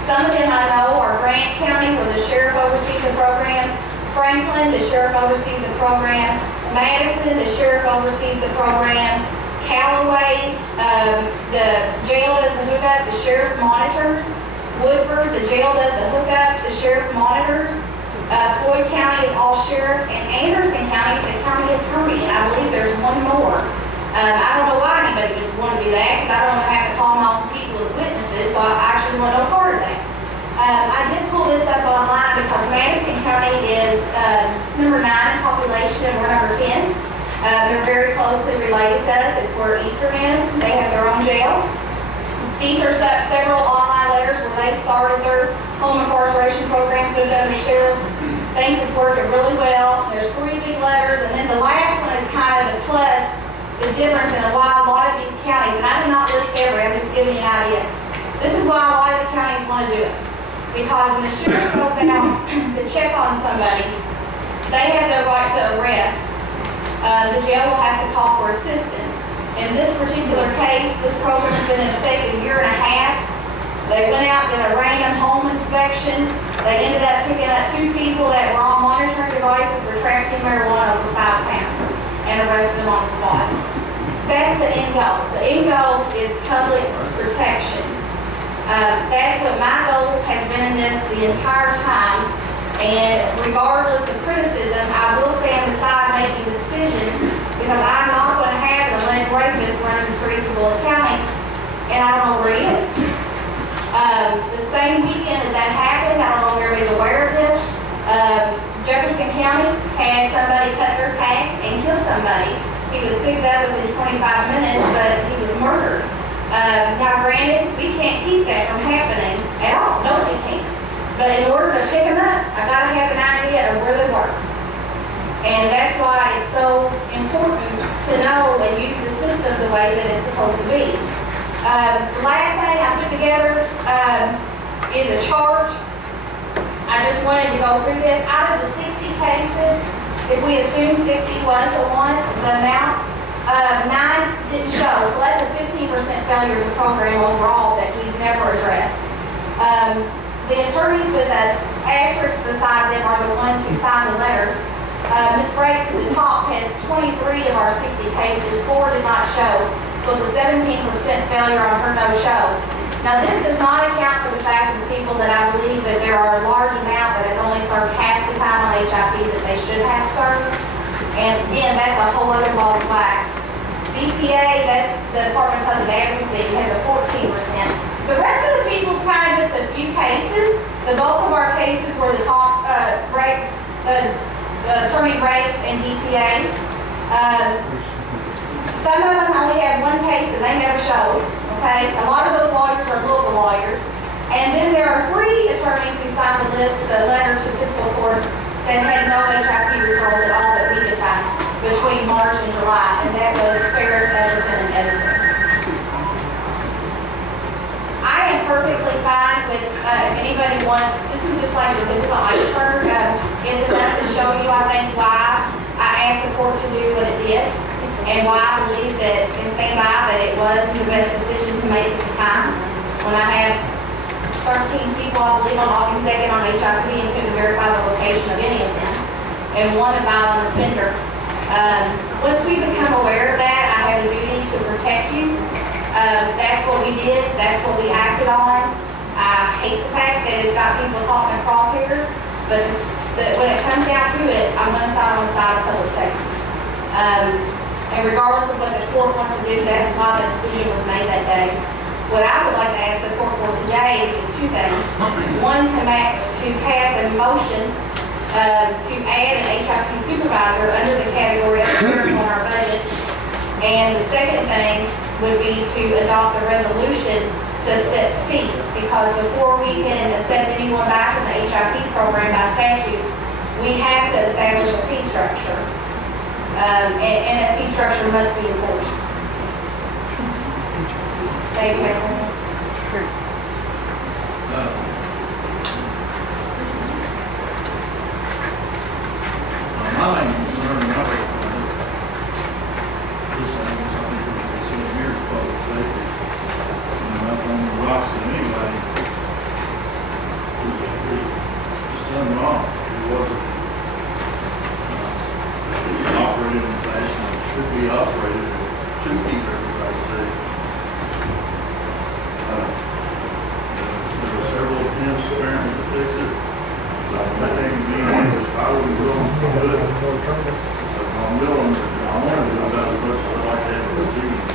Some of them I know are Grant County, where the sheriff oversees the program. Franklin, the sheriff oversees the program. Madison, the sheriff oversees the program. Callaway, the jail does the hookup, the sheriff monitors. Woodford, the jail does the hookup, the sheriff monitors. Floyd County is all sheriff, and Anderson County is a county attorney, and I believe there's one more. I don't know why anybody would want to do that, because I don't want to have to call my own people as witnesses, so I actually want no part of that. I did pull this up online because Madison County is number 9 in population, and we're number 10. They're very closely related to us. It's where Eastern is. They have their own jail. These are several online letters where they started their home incarceration program through the sheriff. Things is working really well. There's 3 big letters, and then the last one is kind of the plus, the difference in why a lot of these counties, and I did not list every, I'm just giving you an idea. This is why a lot of the counties want to do it. Because when the sheriff goes out to check on somebody, they have the right to arrest. The jail will have to call for assistance. In this particular case, this program's been in effect a year and a half. They went out, did a random home inspection. They ended up picking up 2 people that were on monitoring devices for trafficking marijuana over 5 pounds and arrested them on the spot. That's the end goal. The end goal is public protection. That's what my goal has been in this the entire time. And regardless of criticism, I will stand beside making the decision, because I'm not going to have an alleged rapist running the streets of Bullitt County, and I don't know where he is. The same weekend that happened, I don't know if everybody's aware of this, Jefferson County had somebody cut their cake and kill somebody. He was picked up within 25 minutes, but he was murdered. Now granted, we can't keep that from happening at all. Nobody can. But in order to pick them up, I gotta have an idea of where they were. And that's why it's so important to know and use the system the way that it's supposed to be. The last thing I put together is a chart. I just wanted to go through this. Out of the 60 cases, if we assume 60 was the one, the amount, 9 didn't show. So that's a 15% failure of the program overall that we've never addressed. The attorneys with us, asterisks beside them, are the ones who signed the letters. Ms. Breaks at the top has 23 of our 60 cases, 4 did not show. So it's a 17% failure on her no-show. Now this does not account for the fact of the people that I believe that there are a large amount that have only served half the time on HIV that they should have served. And again, that's a whole other ball of wax. DPA, that's the Department of Public Advocacy, has a 14%. The rest of the people's kind of just a few cases. The bulk of our cases were the top attorney rates and DPA. Some of them only have one case and they never showed, okay? A lot of those lawyers are Louisville lawyers. And then there are 3 attorneys who signed the letter to fiscal court that had no HIP referrals at all that we could find between March and July, and that was Ferris, Edgerton, and Edison. I am perfectly fine with, if anybody wants, this is just like the tip of the iceberg, is enough to show you, I think, why I asked the court to do what it did, and why I believe that, and stand by, that it was the best decision to make at the time. When I had 13 people, I believe, on August 2nd on HIP and couldn't verify the location of any of them, and 1 a violent offender. Once we become aware of that, I have a duty to protect you. That's what we did, that's what we acted on. I hate the fact that it's got people caught in crosshairs, but when it comes down to it, I'm going to side on the side of public safety. And regardless of what the court wants to do, that's why the decision was made that day. What I would like to ask the court for today is 2 things. One, to pass a motion to add an HIP supervisor under the category of sheriff on our budget. And the second thing would be to adopt a resolution to set fees, because before we can accept anyone back from the HIP program by statute, we have to establish a fee structure. And that fee structure must be enforced. Thank you. My main concern, this thing, something we can see here is public safety. Up on the rocks and anybody, it's done wrong. It wasn't operated in the fashion it should be operated to keep everybody safe. There were several attempts apparently to fix it. I think I would be willing to do it. I'm willing, I want to do it about as much as I like to have the students.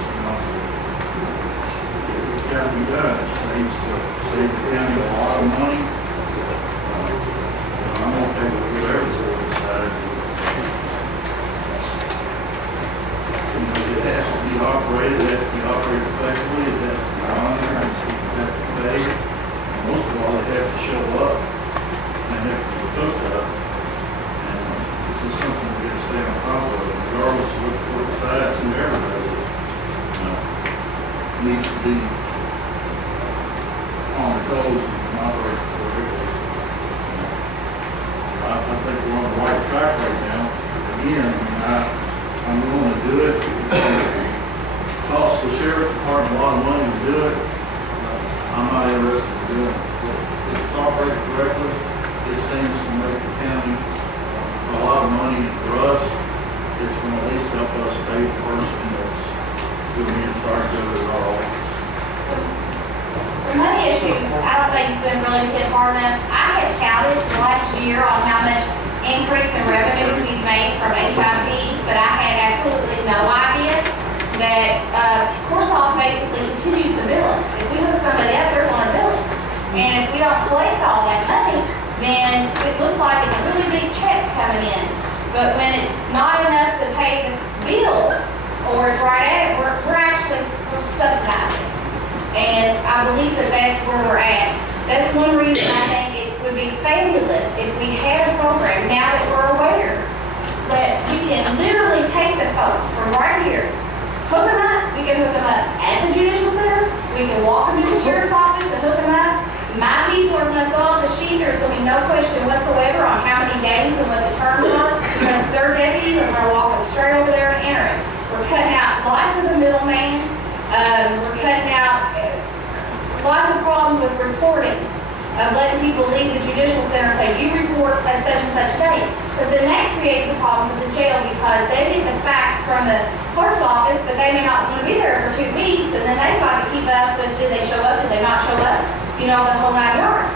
It's got to be done. It saves the county a lot of money. I'm going to take a look at everything inside. It has to be operated, it has to be operated effectively, it has to be on there, it has to be paid. And most of all, they have to show up. And they have to be hooked up. And this is something we got to stay on top of, regardless of what sides, whoever does it. Needs to be on the toes and operate correctly. I think we're on the right track right now. Again, I'm willing to do it. It costs the sheriff department a lot of money to do it. I'm not interested in doing it. If it's operated correctly, it seems to make the county a lot of money for us. It's going to at least help us pay the person that's going to be in charge of it all. The money issue, I don't think it's been really hit hard enough. I have counted last year on how much increase in revenue we've made from HIP, but I had absolutely no idea that Corsoff basically continues to bill us. If we hook somebody up, they're going to bill us. And if we don't collect all that money, then it looks like it's a really big check coming in. But when it's not enough to pay the bill, or it's right at it, we're actually subsidizing. And I believe that that's where we're at. That's one reason I think it would be fabulous if we had a program, now that we're aware, that we can literally take the folks from right here, hook them up. We can hook them up at the judicial center. We can walk them to the sheriff's office and hook them up. My people are going to fill out the sheet. There's going to be no question whatsoever on how many days and what the terms are, because their deputies are going to walk them straight over there and enter it. We're cutting out lots of the middleman. We're cutting out lots of problems with reporting, of letting people leave the judicial center and say, you report at such and such date. Because then that creates a problem with the jail, because they get the facts from the clerk's office, but they may not want to be there for 2 weeks, and then they've got to keep up with, did they show up, did they not show up, you know, the whole 9 yards.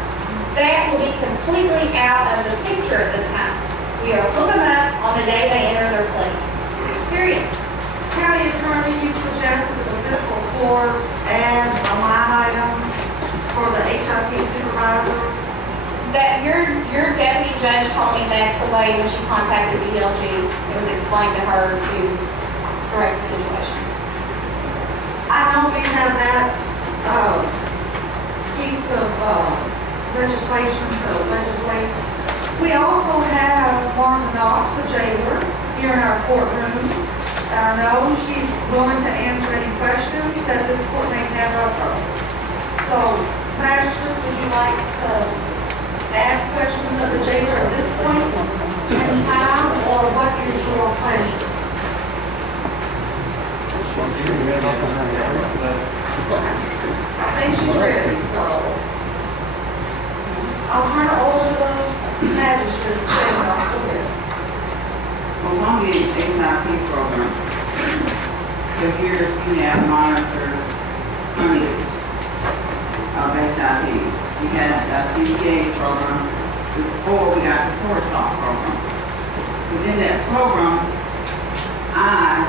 That will be completely out of the picture at this time. We are hooking up on the day they enter their plea. Period. County attorney, you suggested that the fiscal court add a line item for the HIP supervisor. That your deputy judge told me that's the away when she contacted BLG. It was explained to her to correct the situation. I know we have that, piece of, legislation, We also have Martha Knox, the jailer, here in our courtroom. I know she's willing to answer any questions that this court may have of her. So, magistrates, would you like to ask questions of the jailer at this point in time, or what is your pleasure? I think she's ready, so I'll turn it over to the magistrates. Well, one is HIP program. So here you have monitored hundreds of HIP. We had a CPA program before we got the Corsoft program. Within that program, I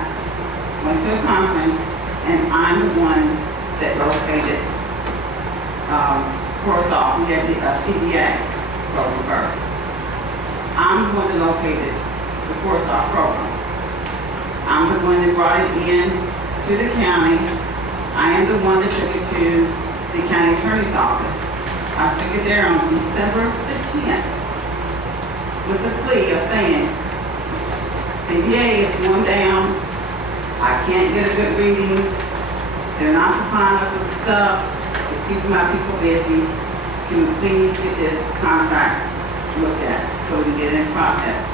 went to a conference and I'm the one that located Corsoft. We had the CPA program first. I'm the one that located the Corsoft program. I'm the one that brought it in to the county. I am the one that took it to the county attorney's office. I took it there on December the 10th with the plea of saying, CBA is going down. I can't get a good reading. They're not supplying us with stuff. It's keeping my people busy. Can we please get this contract looked at so we can get it in process?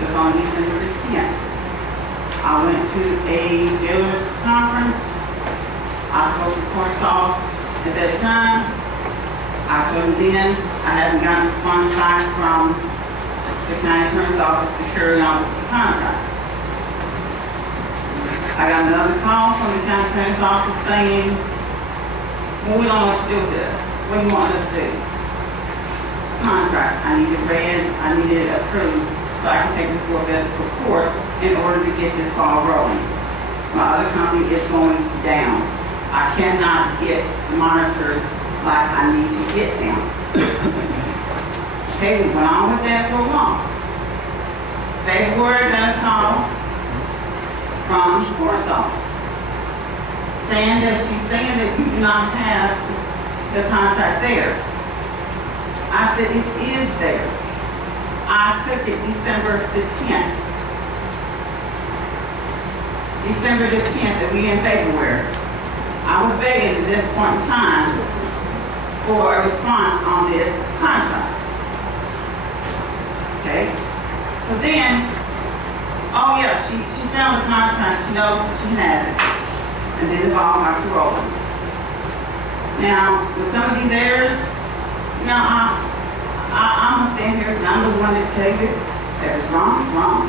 It was on December the 10th. I went to a dealers conference. I spoke to Corsoft at that time. I told them then I hadn't gotten a response back from the county attorney's office to carry on with the contract. I got another call from the county attorney's office saying, well, we don't know what to do with this. What do you want us to do? It's a contract. I need it read. I need it approved so I can take it to a physical court in order to get this ball rolling. My other company is going down. I cannot get monitors like I need to get them. Okay, we went on with that for a while. February, got a call from Corsoft saying that she's saying that you do not have the contract there. I said it is there. I took it December the 10th. December the 10th, and we in February. I was begging at this point in time for a response on this contract. Okay? So then, oh yeah, she found the contract, she knows that she has it. And then the ball got to rolling. Now, with some of these errors, you know, I'm gonna stand here and I'm the one that tell you that it's wrong, it's wrong.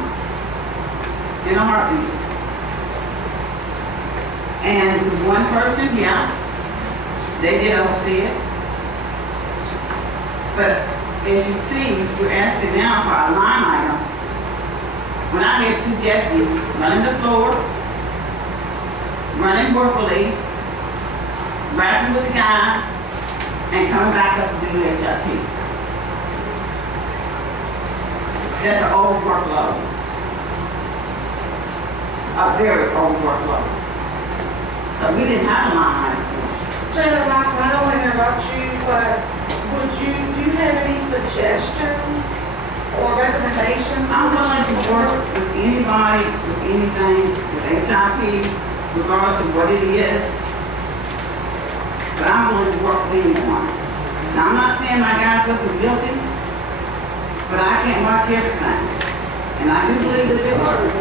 In a heartbeat. And with one person, yeah, they did oversee it. But as you see, you're asking now for a line item. When I had two deputies running the floor, running work release, wrestling with the guy, and coming back up to do HIP. That's an overwork load. A very overwork load. So we didn't have a line item for it. Jailer Michael, I don't want to interrupt you, but do you have any suggestions or recommendations? I'm willing to work with anybody, with anything, with HIP, regardless of what it is. But I'm willing to work with anyone. Now, I'm not saying my guys wasn't guilty, but I can't watch everything. And I do believe that it works.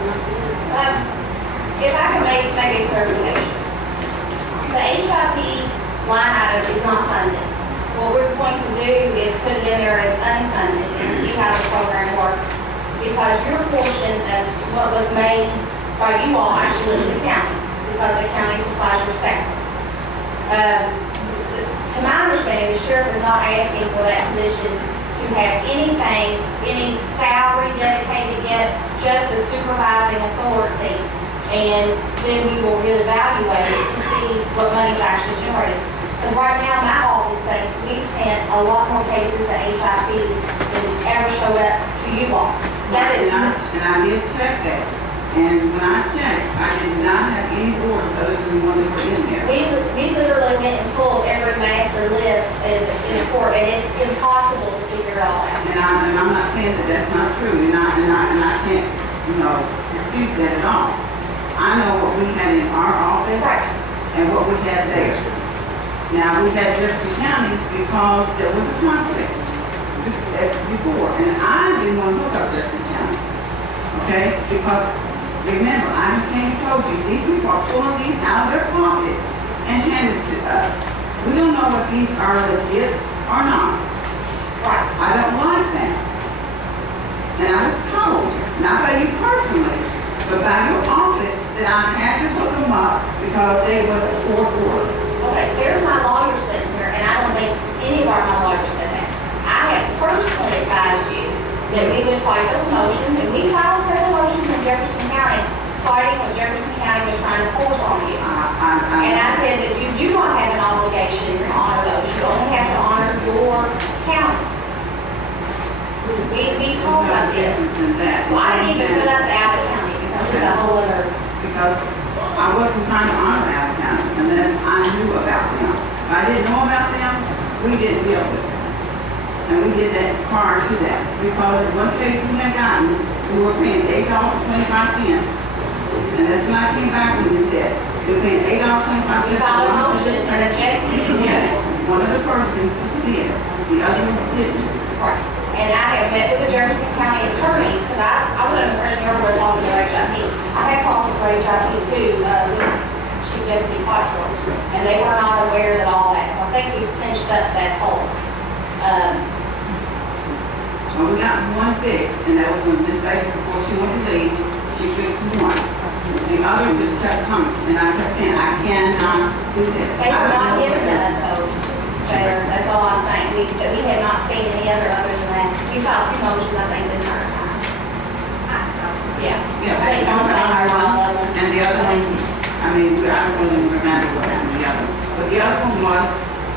If I can make a clarification. The HIP line item is not funded. What we're going to do is put it in there as unfunded and see how the program works. Because your portion of what was made by you all actually went to the county, because the county supplies your salaries. To my understanding, the sheriff is not asking for that position to have anything, any salary dedicated yet, just the supervising authority. And then we will reevaluate it to see what money is actually generated. Because right now, my office thinks we've sent a lot more cases to HIP than ever showed up to you all. That is, And I did check that. And when I checked, I did not have any orders other than the one that were in there. we literally went and pulled every master list in the court, and it's impossible to figure it all out. And I'm not saying that that's not true, and I can't, dispute that at all. I know what we had in our office Right. and what we had there. Now, we had Jefferson County because there was a conflict before, and I didn't want to hook up Jefferson County, okay? Because, remember, I came and told you, these people are pulling these out of their pocket and handing it to us. We don't know if these are legit or not. Right. I don't like that. And I was told, not by you personally, but by your office, that I had to hook them up because they was a court order. Okay, there's my lawyer sitting here, and I don't think any of my lawyers said that. I have personally advised you that we would fight those motions, and we filed several motions in Jefferson County, fighting what Jefferson County was trying to force on you. And I said that you do not have an obligation to honor those, you only have to honor your county. We talked about this. Well, I didn't even put up the Allen County because it's a whole other. Because I wasn't trying to honor Allen County unless I knew about them. If I didn't know about them, we didn't deal with them. And we did that prior to that. Because in one case we had gotten, we were paying $8.25. And that's when I came back and we said, we were paying $8.25. We filed a motion and a check. Yes, one of the persons did, the other ones didn't. Right. And I have met with the Jefferson County attorney, because I was under the impression you were talking to HIP. I had talked to HIP too, with Chief Deputy Platform, and they were not aware of all that. So I think we've cinched up that hole. Well, we got one fix, and that was when Ms. Baker, before she went to leave, she fixed one. The others just kept coming, and I kept saying, I cannot do this. They were not giving us those. That's all I'm saying. We had not seen any other than that. We filed 2 motions, I think, this entire time. Yeah. Yeah, I think don't say our one. and the other one, I mean, I don't really remember what happened to the other one. But the other one was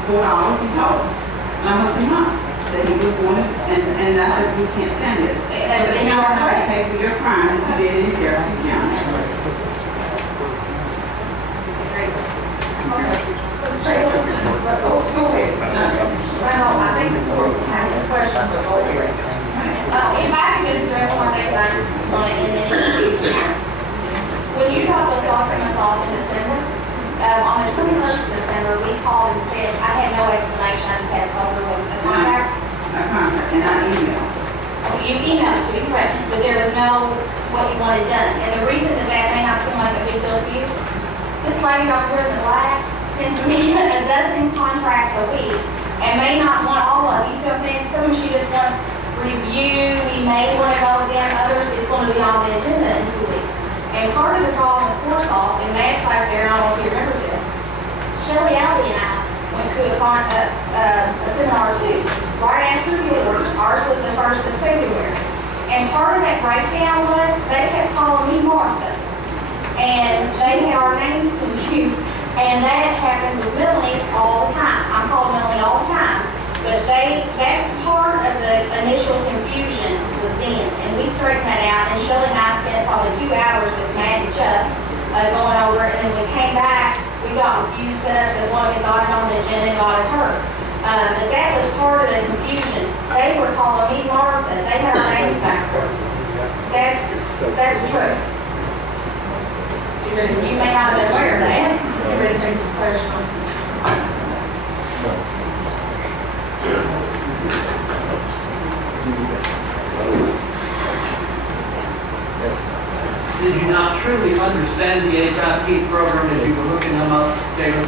$4 he told us. And I hooked him up. That he was going to, and I said, we can't stand this. But the county have to pay for your crimes to be in Jefferson County. Go ahead. Well, I think the court has a question before we read. If I could just address one thing, I just want to end any confusion here. When you dropped those documents off in December, on the 21st of December, we called and said, I had no explanation, I just had to call through a contact. A contract, and I emailed. You emailed it to me, correct, but there was no what you wanted done. And the reason that may not seem like a big deal to you, this lady up here in the black sends me a dozen contracts a week and may not want all of you. So I'm saying some of she just wants review, we may want to go with them, others it's going to be on the agenda in 2 weeks. And part of the problem with course off, and Matt's back there, and I don't know if you remember this, Shirley Alley and I went to a seminar too, right after yours. Ours was the 1st of February. And part of that breakdown was they kept calling me Martha. And they had our names confused. And that happened with Melanie all the time. I'm called Melanie all the time. But that part of the initial confusion was then. And we straightened that out. And Shirley and I spent probably 2 hours with Matt and Chuck going over it. And then we came back, we got confused, set up as one, we got it on the agenda and got it heard. But that was part of the confusion. They were calling me Martha. They had our names backwards. That's true. You may not have been aware of that. You ready to take some questions? Did you not truly understand the HIP program as you were hooking them up, Taylor?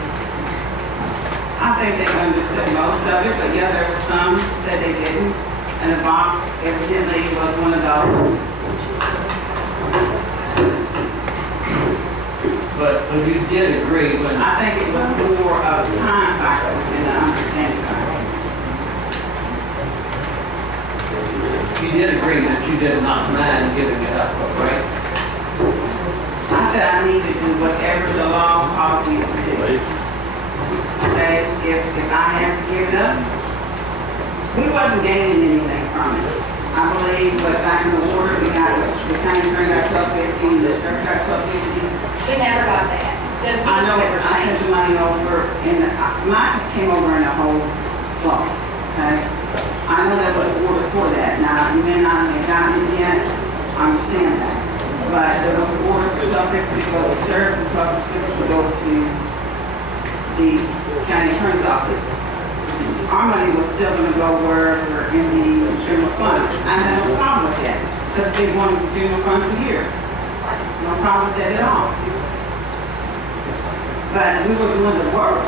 I think they understood most of it, but yeah, there were some that they didn't. And the box evidently was one of those. But you did agree when, I think it was more of a time factor than the understanding factor. you did agree that you did not mind giving it up, right? I said I need to do whatever the law calls me to do. Okay, if I have to give it up, we wasn't gaining anything from it. I believe, but back in the order, we got, the county attorney got 1250, the sheriff got 1250. We never got that. The I know, never I sent changed. the money over, and mine came over in a whole flow, okay? I know there was an order for that, now, you may not have gotten it yet, I understand that. But there was an order for something to go to the sheriff, and something to go to the county attorney's office. Our money was still gonna go wherever in the general fund. I have no problem with that, because they wanted the general fund for years. No problem with that at all. But we were doing the work.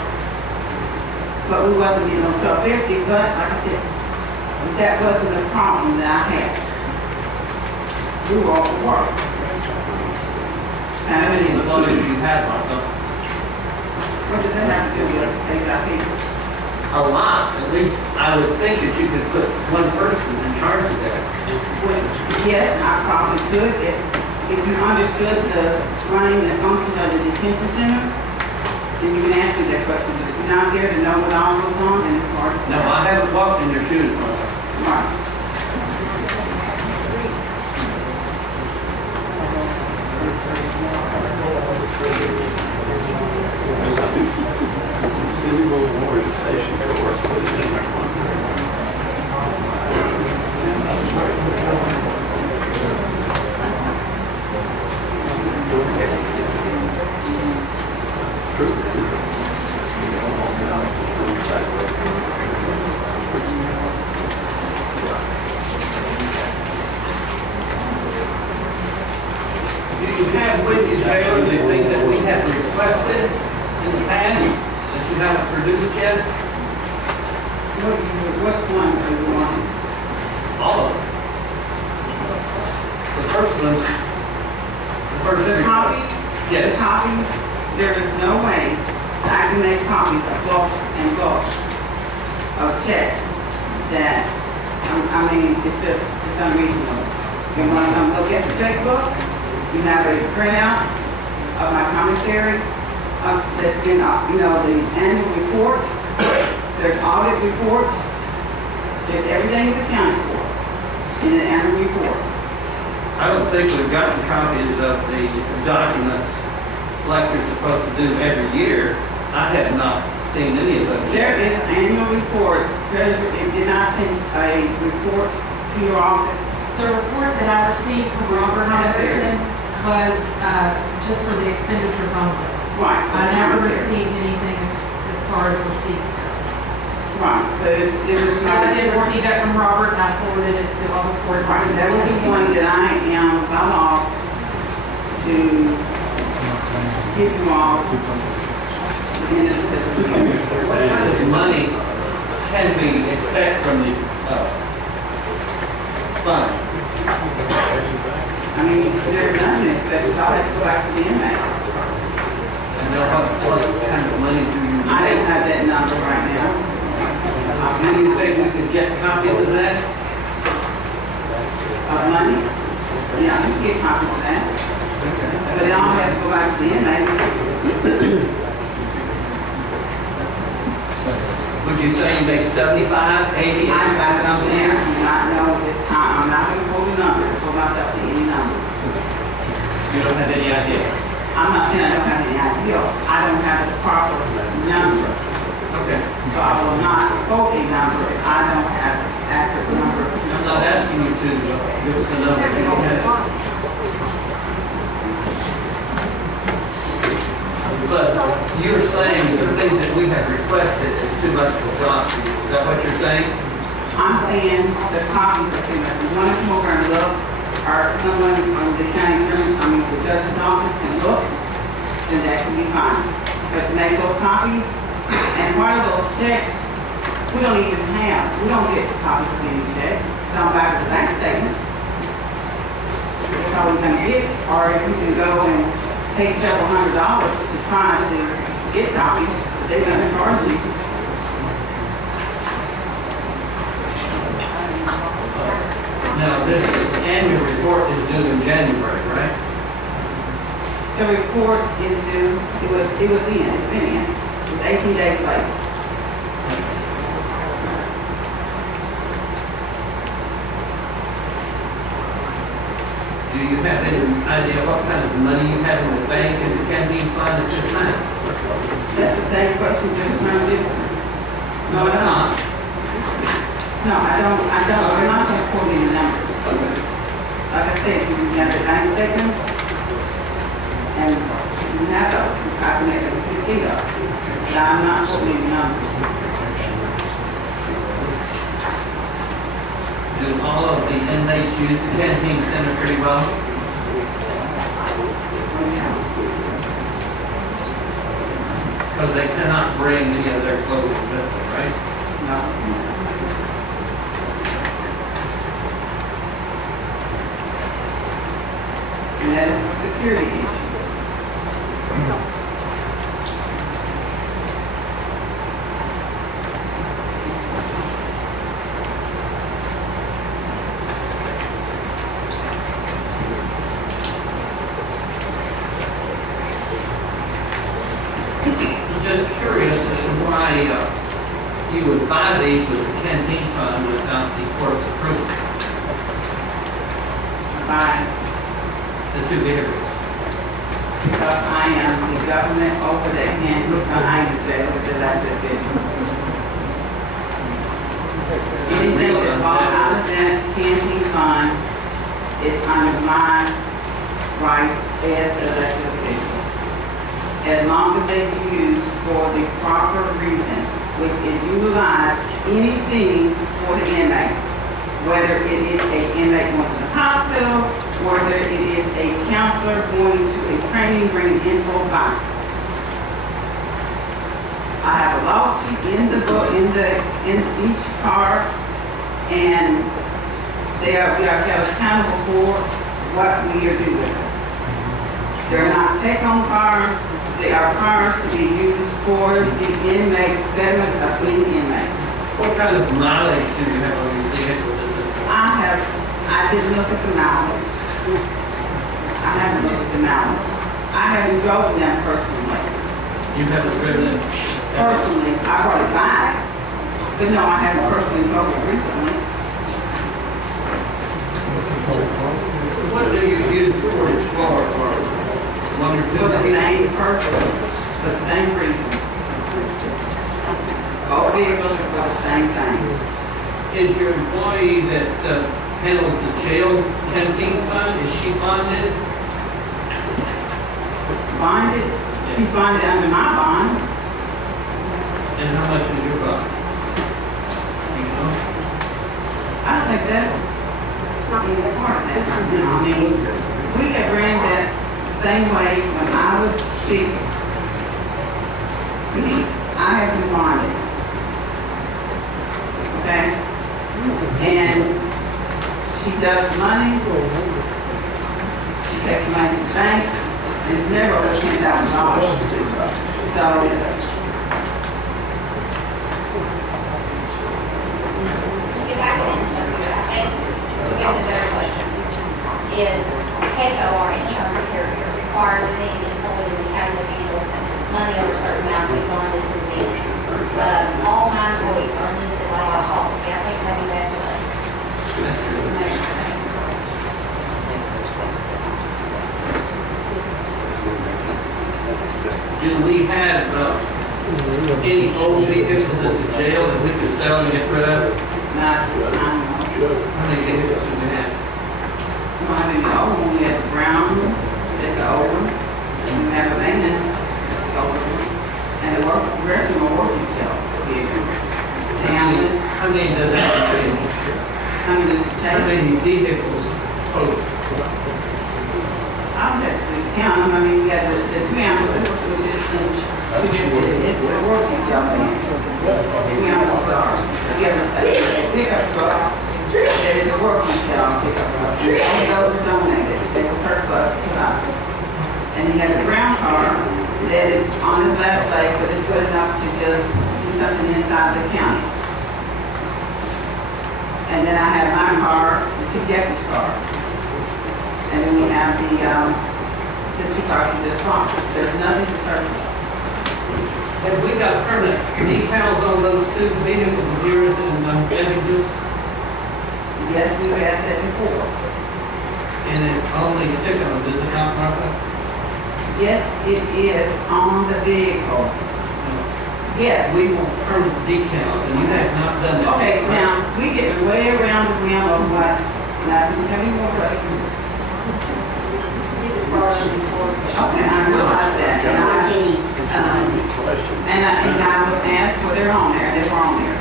But we wasn't getting no 1250, but like I said, that wasn't the problem that I had. We were all the work. How many employees do you have, Martha? What does that have to do with AIP? A lot, at least. I would think that you could put one person in charge of that. Well, yes, I probably could, if you understood the running and function of the detention center, then you can ask me that question. But if you're not there to know what all goes on, then it's hard to say. No, I haven't walked in your shoes, Martha. Right. Do you have with you, Jailer, the things that we have requested in the past that you haven't produced yet? Which one do you want? All of them. The first one's, the first The thing. copy? Yes. The copy, there is no way I can make copies of books and books of checks that, I mean, it's unreasonable. You want to come look at the checkbook? You have a printout of my commissary, that's been, the annual report, there's audit reports, there's everything is accounted for in the annual report. I don't think we've gotten copies of the documents like you're supposed to do every year. I have not seen any of them. There is an annual report, treasurer, it did not send a report to your office. The report that I received from Robert Atherton was just for the expenditures only. Right. I never received anything as far as receipts go. Right, but it was I not. did receive that from Robert and I forwarded it to all the court. Right, that was the one that I am by law to give you all. What kind of money can we expect from the fund? I mean, there's nothing special, I'll have to go back to the inmate. And know what kind of money do you I don't need? have that number right now. Do you think we could get copies of that? Of money? Yeah, I can get copies of that. But then I'll have to go back to the inmate. Would you say you make 75, 80? That's what I'm saying, I do not know this time, I'm not gonna quote the numbers, go myself to any number. You don't have any idea? I'm not saying I don't have any idea, I don't have the proper number. Okay. So I will not quote a number if I don't have an accurate number. I'm not asking you to give us a number if you don't have it. But you're saying the things that we have requested is too much of a job for you. Is that what you're saying? I'm saying the copies are too much. You want to come over and look, or someone from the county attorney, the judge's office can look, then that can be fine. But to make those copies, and part of those checks, we don't even have, we don't get copies of any checks. It's on back of the bank statement. That's all we can get, or if we can go and pay several $100s to try to get copies, they're gonna charge you. Now, this annual report is due in January, right? The report is due, it's been in, it's 18 days late. you have any idea what kind of money you have in the bank and the canteen fund at this time? That's the same question just trying to do. No, it's not. No, I don't, I'm not gonna quote any numbers. Like I said, you have the bank statement, and you have those, I can make them see those. But I'm not quoting any numbers. Do all of the inmates use the canteen center pretty well? Because they cannot bring any of their clothing with them, right? No. And that is a security issue. I'm just curious as to why you would buy these with the canteen fund without the court's approval, Fine. the two vehicles. Because I am the government over the hand, I am the jail with the elected official. Anything that's bought out of that canteen fund is under my right as the elected official. As long as they use for the proper reason, which is utilize anything for the inmate. Whether it is an inmate going to the hospital, whether it is a counselor going to a training, bringing info back. I have a log sheet in the book, in each car, and we are held accountable for what we are doing. They're not take-home cars, they are cars to be used for the inmates, betterment of any inmate. What kind of mileage do you have on these vehicles at this point? I didn't look at the mileage. I haven't looked at the mileage. I haven't drove them personally. You haven't driven them? Personally, I brought it back, but no, I haven't personally drove it recently. What do you use for this car for? One or two? For the same purpose, for the same reason. Both vehicles are for the same thing. Is your employee that handles the jail's canteen fund, is she bonded? Bonded, she's bonded under my bond. And how much is your bond? You know? I think that's not even part of that. I mean, we have ran that same way when I was chief. I have been bonded. Okay? And she does money. She takes money to the bank. And it's never over $10,000. So, If I can answer, I think, we have the better question, is KOR insurance carrier requires any employee in the county of handles money over a certain amount to be bonded to the all my employees are listed like a policy. I think maybe that's Do we have any old vehicles at the jail that we could sell and get rid of? not, How many vehicles do we have? I mean, the old one, we have the brown, that's the old one, and we have a van, that's the old one, and the rest of them are working still. And How many does that change? how many does it How take? many vehicles total? I'll have to count them, I mean, we got the two ambulances, which is, it's a working job. We have a car, we have a pickup truck, that is a working job pickup truck. All those are donated, they were surplus to us. And he has a brown car that is on his last leg, but it's good enough to just do something inside the county. And then I have my car, the two deputy cars. And then we have the two cars we just bought. There's nothing to surplus. Have we got permanent decals on those two vehicles of yours and Evangelist? Yes, we've asked that before. And is, only stickers, is it not, Martha? Yes, it is on the vehicle. Yes. We want permanent decals, and you have not done that. Okay, now, we get way around the rim of what, now, do you have any more questions? Okay, I realize that, and I was asked, well, they're on there, they were on there.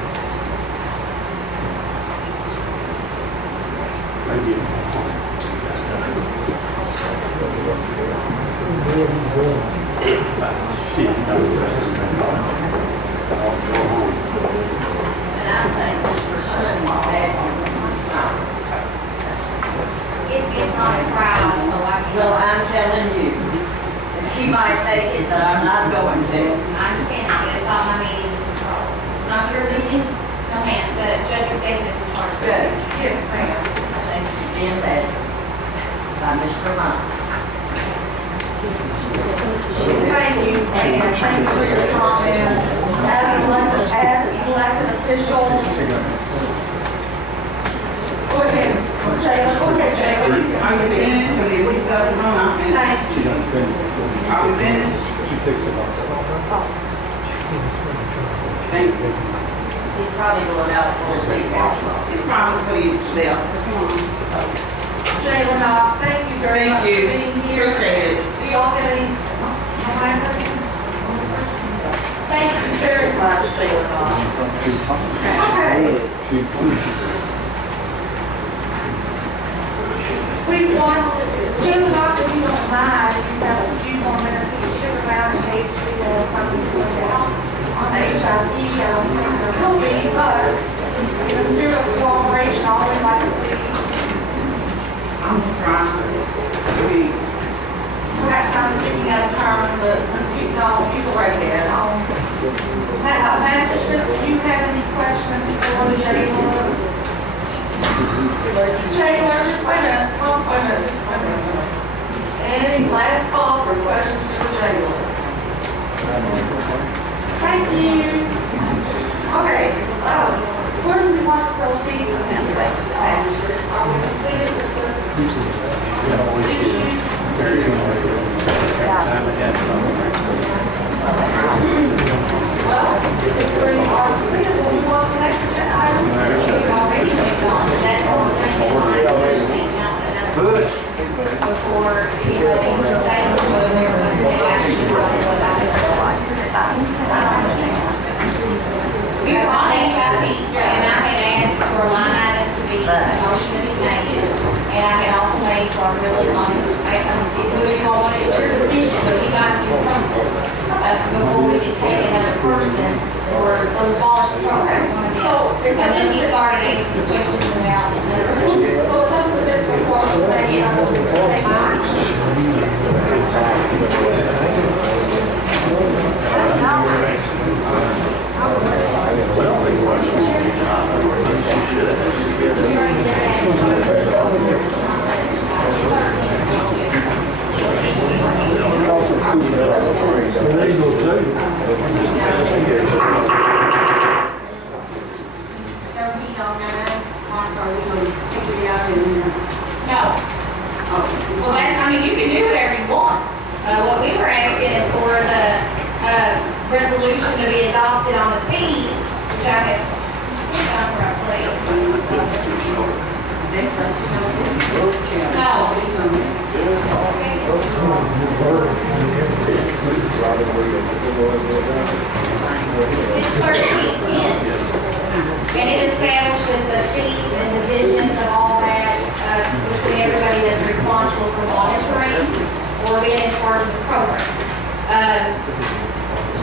It's not a trial, so I can. Well, I'm telling you, she might take it, but I'm not going to. I understand that, but it's not my meeting to control. It's not your meeting? No, ma'am, the judge executive is in charge of Good, it. yes, ma'am. Thank you, Jim, that by Mr. Monk. Thank you, and thank you for your comment. As elected officials. Go ahead, Jayla, go ahead, Jayla. Are you finished? Because if we start to run, I'm finished. Thank you. Are we finished? Thank you. He's probably going out for a week also. It's probably for you, Dale. Come on. Jayla Knox, thank you very much for Thank you. being here. Appreciate it. We all getting, thank you very much, Jayla Knox. Okay. We want to, Jayla Knox, if you don't mind, if you have a few more minutes, we can stick around in case we have something to look out on the HIV, will be, but in the spirit of cooperation, I always like to see I'm trying to read. perhaps I'm speaking out of turn, but you go right ahead. Magistrate, do you have any questions for the jailer? Jailer, just wait a minute, wait a minute, just wait a minute. Any last call for questions for the jailer? Thank you. Okay, where do we want to proceed with them? Magistrates, are we completed with this issue? Well, if we are completed, we'll move on to the next agenda item. We've already moved on, that's all the same time. Good. Before anybody can say whether they're going to take action on what I we were on HIV, and I had asked for a line item to be, a motion to be made. And I had also made for a really long, if you all want it, it's your decision, but we got to do something. Before we could take another person or abolish the program. And then he started asking questions about So it's up to this report to make No. Well, that, I mean, you can do whatever you want. What we were asking is for the, resolution to be adopted on the fees, which I have, done roughly. It's 1310. And it establishes the fees and divisions of all that, between everybody that's responsible for monitoring or being in charge of the program.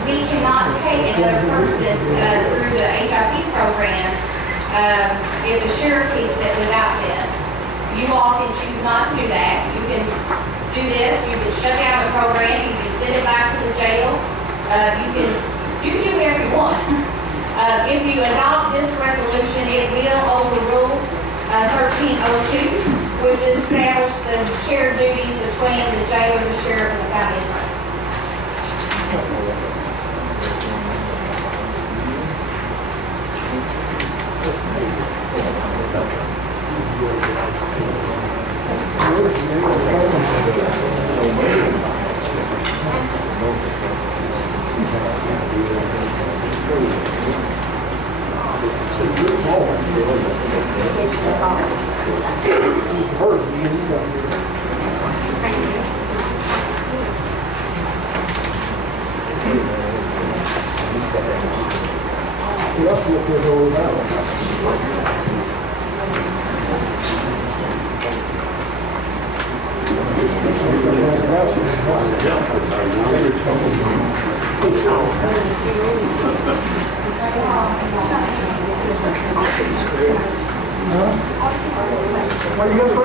We cannot take another person, through the HIP program, if the sheriff keeps it without this. You all can choose not to do that. You can do this, you can shut down the program, you can send it back to the jail. You can do whatever you want. If you adopt this resolution, it will overrule 1302, which establishes the shared duties between the jailer, the sheriff, and the county attorney. That's what it's all about. What you going for?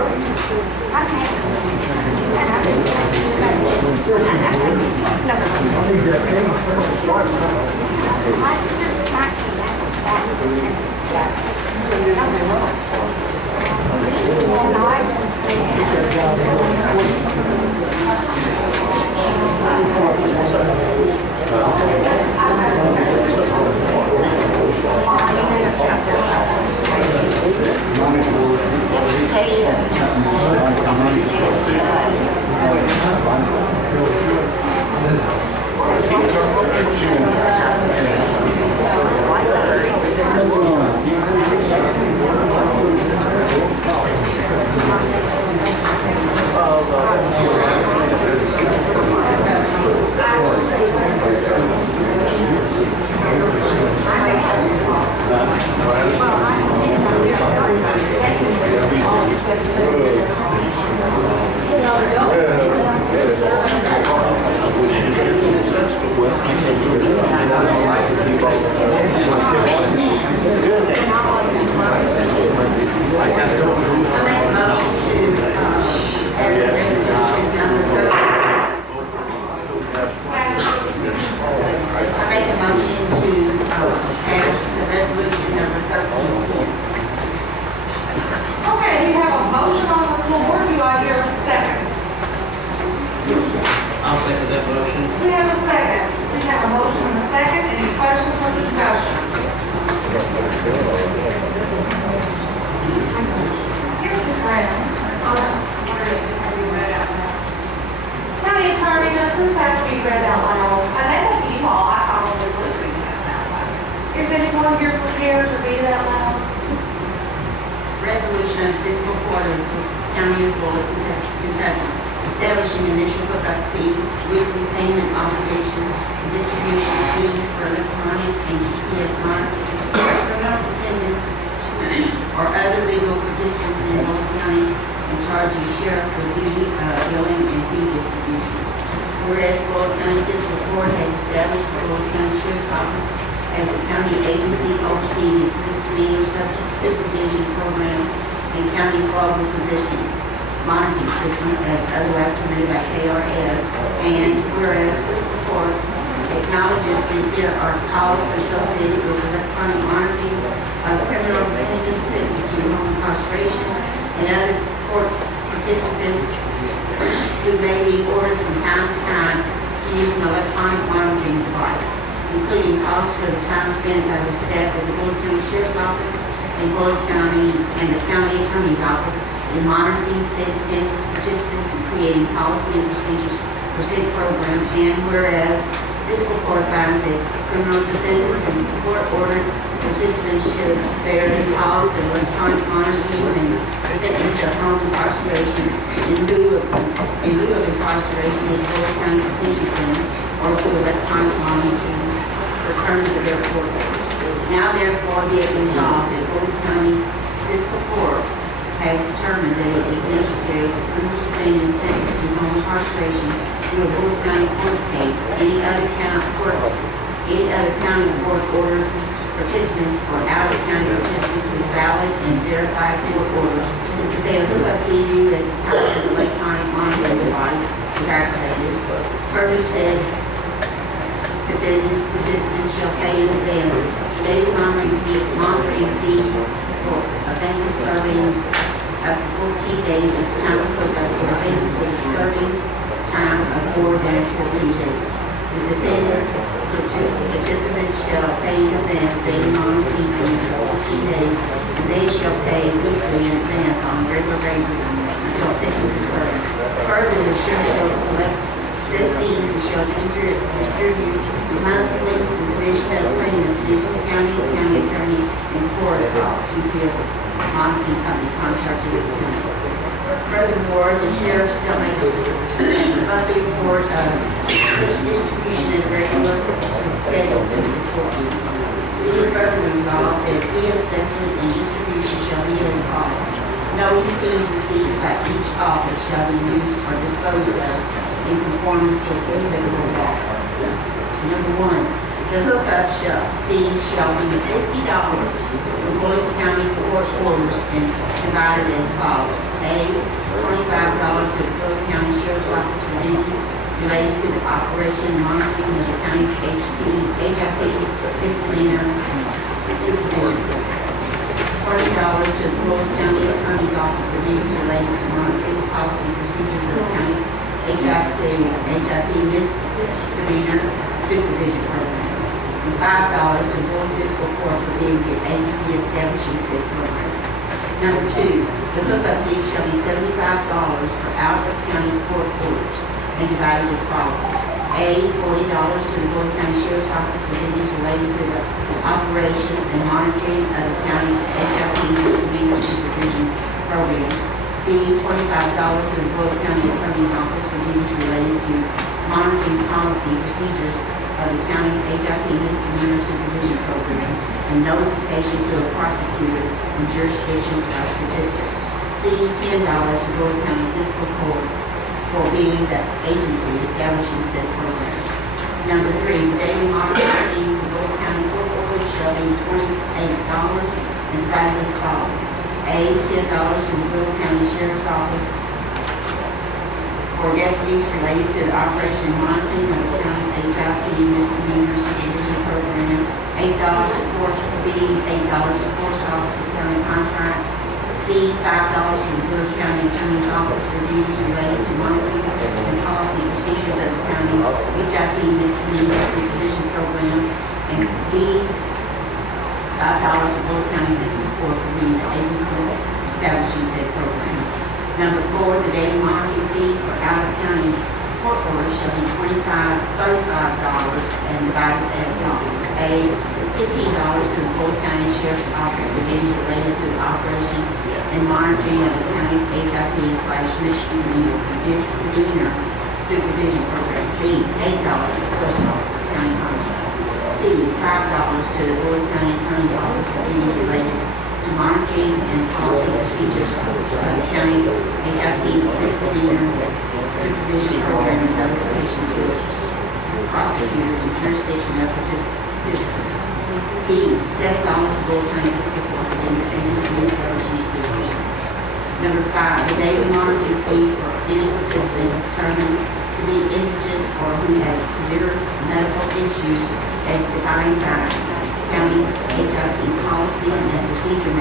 Resolution of Fiscal Court of the County of Floyd, Kentucky, establishing initial hookup fee, weekly payment obligation, and distribution of fees for electronic and GPS monitoring, criminal defendants, or other legal participants in Floyd County, and charging sheriff for duty, billing, and fee distribution. Whereas Floyd County Fiscal Court has established the Floyd County Sheriff's Office as the county agency overseeing its misdemeanor supervision programs and county's lawful possession monitoring system as otherwise permitted by KRS. And whereas Fiscal Court acknowledges that there are costs associated with electronic monitoring of criminal defendants sentenced to home incarceration and other court participants who may be ordered from time to time to use an electronic monitoring device, including costs for the time spent by the staff of the Floyd County Sheriff's Office and Floyd County and the County Attorney's Office in monitoring said defendants, participants, and creating policy and procedures for said program. And whereas Fiscal Court finds that criminal defendants and court-ordered participants should bear the cost of electronic monitoring and sentenced to home incarceration in lieu of incarceration in the Floyd County Detention Center or through electronic monitoring for terms of their court orders. Now therefore be it resolved that Floyd County Fiscal Court has determined that it is necessary for criminal defendants sentenced to home incarceration through a Floyd County court case, any other county court order participants or out-of-county participants with valid and verified court orders to pay a hookup fee due that the cost of electronic monitoring device is aggravated. Further said, defendants, participants shall pay in advance daily monitoring fees for offenses serving up to 14 days at the time of hookup for offenses with a serving time of more than 14 days. The defendant participant shall pay in advance daily monitoring fees for 14 days, and they shall pay weekly in advance on a regular basis until sentence is served. Further, the sheriff shall collect said fees and shall distribute monthly provisional payments due to the county attorney, and chorus to his monitoring company contracted with the county. Furthermore, the sheriff shall make a monthly report of such distribution as regular and scheduled as reported. The Be it further resolved that fee assessment and distribution shall be as follows. No fees received by each office shall be used or disposed of in conformance with applicable law. Number one, the hookup fee shall be $50 for Bullock County court orders and divided as follows. A, $25 to the Bullock County Sheriff's Office for duties related to the operation and monitoring of the county's HIP misdemeanor supervision. $40 to the Bullock County Attorney's Office for duties related to monitoring policy procedures of the county's HIP misdemeanor supervision program. And $5 to Board Fiscal Court for being the agency establishing said program. Number two, the hookup fee shall be $75 for out-of-county court orders and divided as follows. A, $40 to the Board County Sheriff's Office for duties related to the operation and monitoring of the county's HIP misdemeanor supervision program. B, $25 to the Board County Attorney's Office for duties related to monitoring policy procedures of the county's HIP misdemeanor supervision program and notification to a prosecutor in jurisdiction of participant. C, $10 to Board County Fiscal Court for being the agency establishing said program. Number three, the daily monitoring fee for Board County court orders shall be $28 and divided as follows. A, $10 to the Board County Sheriff's Office for deputies related to the operation and monitoring of the county's HIP misdemeanor supervision program. $8 to course B, $8 to course officer for county contract. C, $5 to the Board County Attorney's Office for duties related to monitoring and policy procedures of the county's HIP misdemeanor supervision program. And D, $5 to Board County Fiscal Court for being the agency establishing said program. Number four, the daily monitoring fee for out-of-county court orders shall be $35 and divided as follows. A, $15 to the Bullock County Sheriff's Office for duties related to the operation and monitoring of the county's HIP/misdemeanor supervision program. B, $8 to the personal county contract. C, $5 to the Bullock County Attorney's Office for duties related to monitoring and policy procedures of the county's HIP misdemeanor supervision program and notification to the prosecutor in jurisdiction of participant. B, $7 to Bullock County Fiscal Court for being the agency establishing supervision. Number five, the daily monitoring fee for any participant determined to be indigent or who has severe medical issues as defined by county's HIP policy and procedure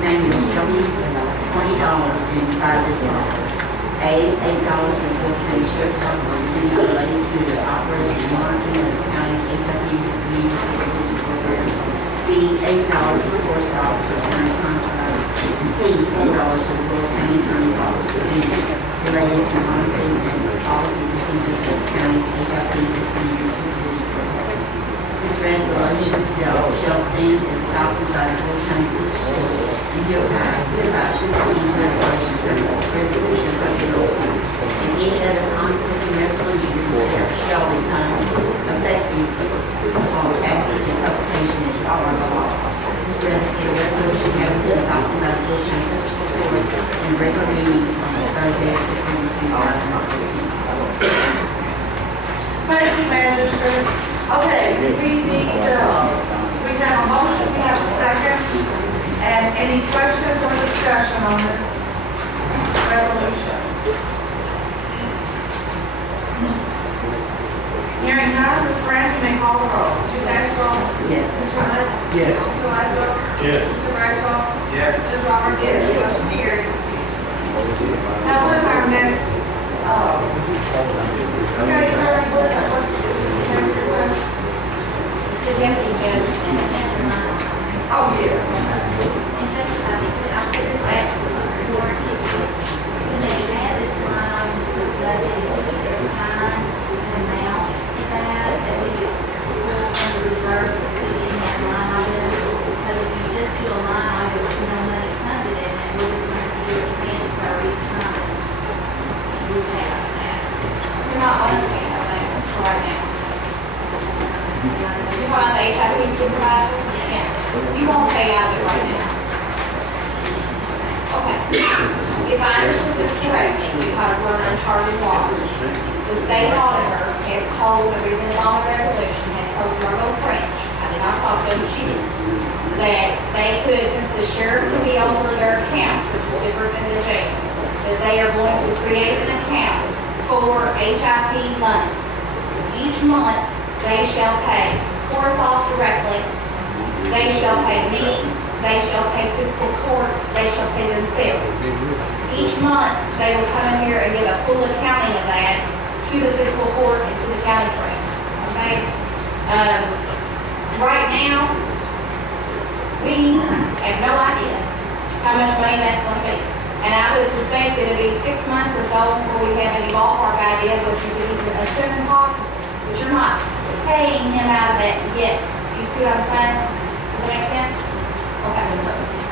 manual shall be $20 and divided as follows. A, $8 to the Bullock County Sheriff's Office for duties related to the operation and monitoring of the county's HIP misdemeanor supervision program. B, $8 to the course officer for county contract. C, $4 to the Bullock County Attorney's Office for duties related to monitoring and policy procedures of the county's HIP misdemeanor supervision program. This resolution shall stand as adopted by the Bullock County Fiscal Court and hereby supersedes resolution under those terms. And any other conflicting resolutions shall become effective upon passage and publication in following law. This resolution having been adopted by the Bullock County Fiscal Court and regular meeting on the 3rd day of September 2014. Thank you, Magistrate. Okay, we have a motion, we have a second, and any questions or discussion on this resolution? Hearing none, Ms. Grant, you may call the roll. Ms. Ashcraft? Yes. Mr. Hunt? Yes. Mr. Laszlo? Yes. Mr. Bradshaw? Yes. Ms. Roberts? Yes. Motion carried. Now, what is our next, okay, what is our next request? The deputy judge and the answer line. Oh, yes. And just, I put this last report, when they add this line item to the budget, it's assigned an amount to that we pull from the reserve to put in that line item. Because if you just do a line item with no money funded in it, we're just going to do a transfer each time. We pay out that. We're not going to pay out that right now. You want the HIP supervisor? pay out of it right now. Okay. If I understood this correctly, because we're in uncharted waters, the state auditor has told, the reason it's on the resolution, has told Margot French, I did not talk to them, she didn't, that they could, since the sheriff can be over their accounts, which is different than the jail, that they are going to create an account for HIP money. Each month, they shall pay Forsyth directly, they shall pay me, they shall pay fiscal court, they shall pay themselves. Each month, they will come in here and give a full accounting of that to the fiscal court and to the county treasurer, okay? Right now, we have no idea how much money that's gonna be. And I would suspect that it'll be 6 months or so before we have any ballpark idea, which you could even assume impossible. But you're not paying him out of that yet. You see what I'm saying? Does that make sense? Okay.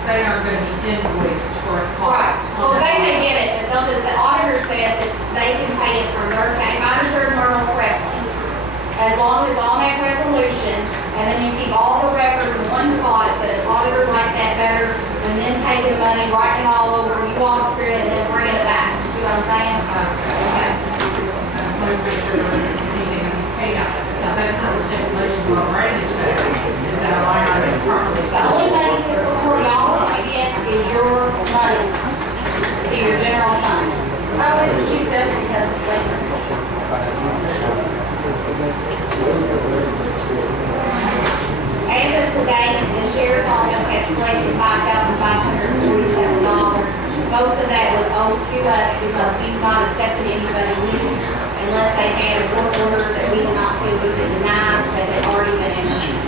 They are gonna be invoiced for a cost. Right. Well, they may get it, but they'll just, the auditor said that they can pay it from their account. If I understood Myrtle correctly, as long as on that resolution, and then you keep all the records in one spot, but the auditor like that better than then taking the money, writing it all over, you all screw it, and then bringing it back. You see what I'm saying? Okay. I just wanted to make sure there wasn't anything to be paid out of it, because that's not the stipulations on writing check, is that a line item is properly. The only money that's before y'all want to get is your money to your general fund. How is the chief deputy has a statement? As of today, the sheriff's office has collected $5,547. Most of that was owed to us because we've not accepted anybody new unless they had a court order that we did not feel we could deny that had already been issued.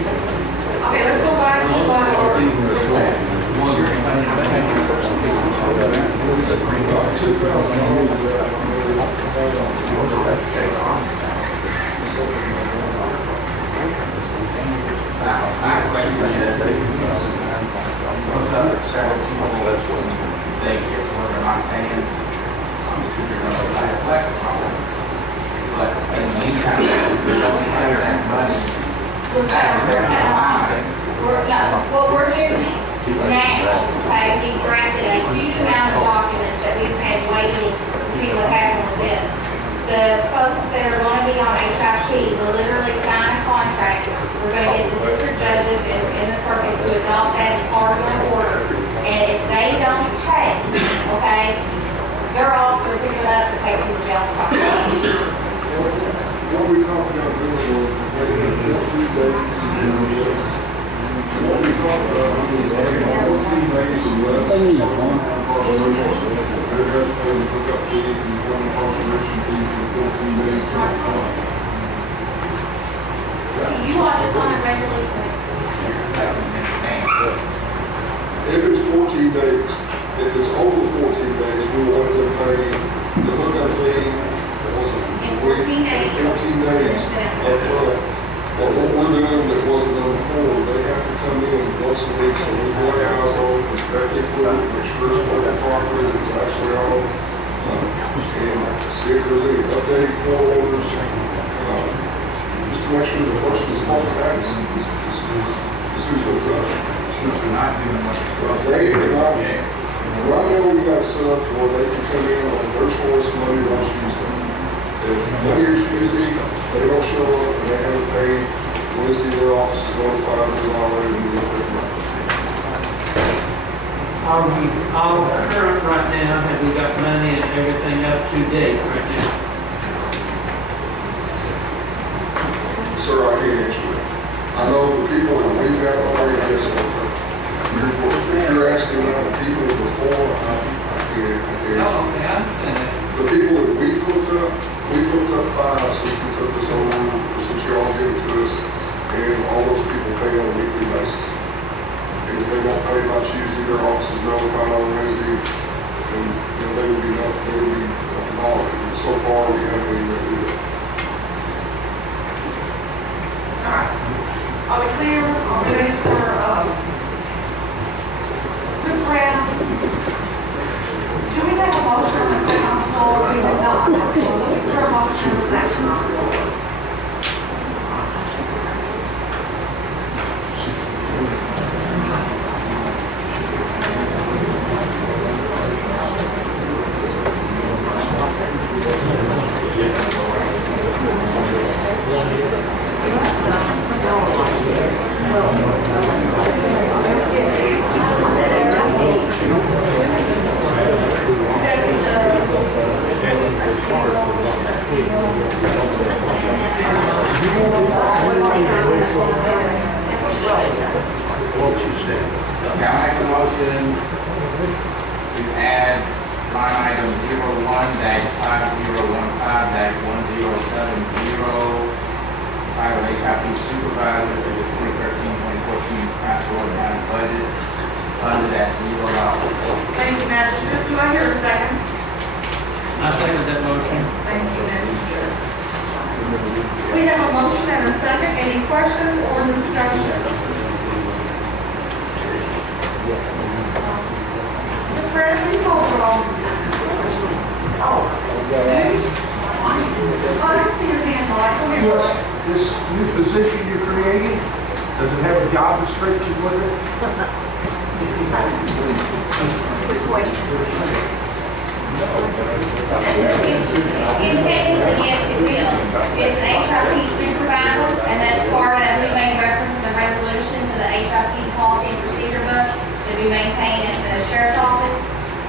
Okay, let's go back to My question is, they get what they're not paying, obviously they're going to pay a collector problem. But in the meantime, we don't have that money. What we're doing now, okay, we drafted a huge amount of documents that we've had waiting to see what happens with this. The folks that are going to be on HIP will literally sign a contract. We're going to get the district judges in the circuit to adopt that as part of their order. And if they don't pay, okay, they're all going to pick it up and take it to jail. What we talked about doing was waiting 2 days. What we talked about was waiting 14 days or less. There has to be a hookup fee and one incarceration fee for 14 days. See, you are just on a resolution. If it's 14 days, if it's over 14 days, we will let them pay the hookup fee. In 14 days. 14 days up front. But what we're doing that wasn't done before, they have to come in once a week, so we black eyes on, inspect the equipment, make sure it's working properly, that it's actually on, and see if there's any updated court orders, just to make sure the person is on tax, is who's going to run. They're not doing much. They are not, right now we got it set up to where they can come in on their choice Monday or Tuesday. If Monday or Tuesday, they don't show up and they haven't paid, Wednesday their office is notified of it already and we don't pick them up. Are we all current right now? Have we got money and everything up to date right now? Sir, I can't answer that. I know the people that we've got already, yes, you're asking about the people before, I can't answer. Oh, okay, I understand that. The people that we hooked up 5 since we took this over, since you all gave it to us, and all those people pay on a weekly basis. And if they don't pay by Tuesday, their office is notified on Wednesday, and they would be bothered. And so far, we haven't been able to do that. Are we clear? Are we ready for, Chris Brown? Do we have a motion on the second floor? We have not. We're looking for a motion on the second floor. Okay, I'll make a motion to add line item 01-5015-1070, titled HIP Supervisor to the 2013-2014 Transport County budget, funded at $0. Thank you, Madam Chair. Do I hear a second? I second that motion. Thank you, Madam Chair. We have a motion and a second. Any questions or discussion? Ms. Brandon, will you call the roll? Oh, I didn't see your hand, Mark. Come here, Yes, Mark. this new position you're creating, does it have a job description with it? And technically, yes, it will. It's an HIP supervisor, and that's part of, we made reference in the resolution to the HIP policy and procedure book to be maintained at the sheriff's office.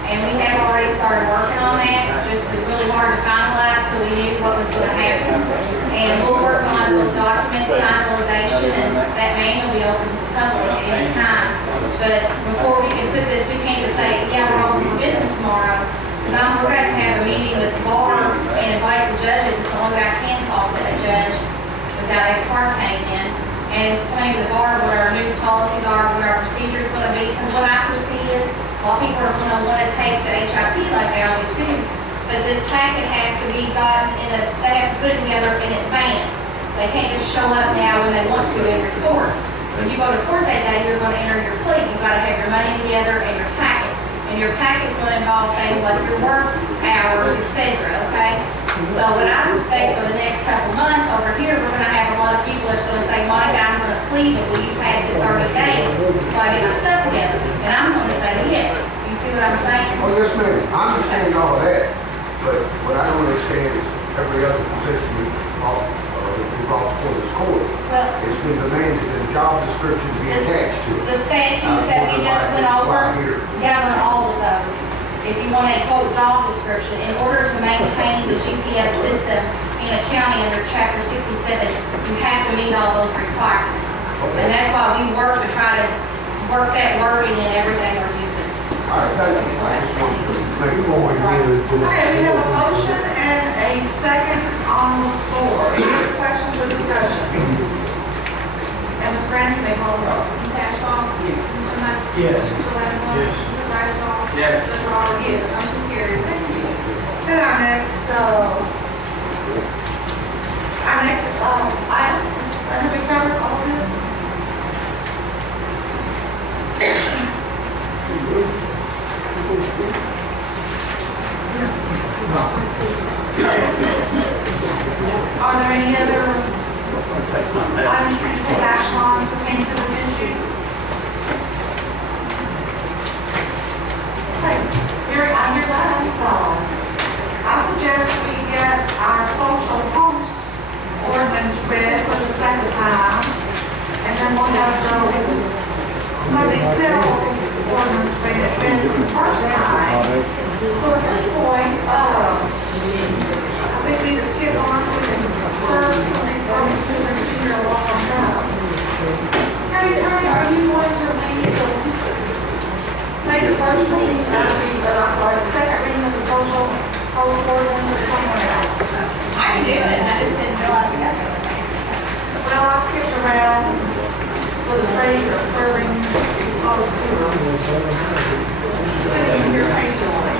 And we have already started working on that, just was really hard to finalize till we knew what was gonna happen. And we'll work on those documents, finalization, and that manual will be open to the public at any time. But before we can put this, we can't just say, yeah, we're open for business tomorrow. Because we're going to have a meeting with the bar and invite the judges, it's the only way I can call for a judge without ex parte in, and explain to the bar what our new policies are, what our procedures are going to be. Because what I foresee is, a lot of people are going to want to take the HIP like they always do. But this packet has to be gotten they have to put it together in advance. They can't just show up now when they want to and report. When you go to court that day, you're going to enter your plea. You've got to have your money together and your packet. And your packet's going to involve things like your work hours, etc., okay? So what I suspect for the next couple months over here, we're going to have a lot of people that's going to say, Monica, I'm going to plead, but will you pass it 30 days so I get my stuff together? And I'm going to say yes. You see what I'm saying? Oh, yes, ma'am, I understand all of that, but what I don't understand is every other position we've brought before this court, Well, it's been demanded that a job description be attached to it. the statutes that we just went over govern all of those. If you want a quote job description, in order to maintain the GPS system in a county under chapter 67, you have to meet all those requirements. And that's why we work to try to work that wording in everything we're using. All right, thank you. I just wanted to make a point here. Okay, we have a motion and a second on the floor. Any other questions or discussion? And Ms. Brandon, may call the roll. Ms. Ashball? Yes. Mr. Hunt? Yes. Mr. Laswell? Yes. Mr. Brightwell? Yes. Mr. Robert? Yes. Motion carried. Thank you. Then our next item, have we covered all of this? Are there any other items we can take action on pertaining to this issue? Okay, Gary, I'm your glad I'm solved. I suggest we get our social post ordinance read for the second time, and then we'll have the Sunday sales ordinance read for the first time. So at this point, I think we need to skip on so we can serve some of these folks who are here a long time. Hey, Attorney, are you going to make the first reading, the second reading of the social post ordinance or someone else? I can do it, I just didn't realize we had to. Well, I've skipped around for the sake of serving these folks who are sitting here patiently.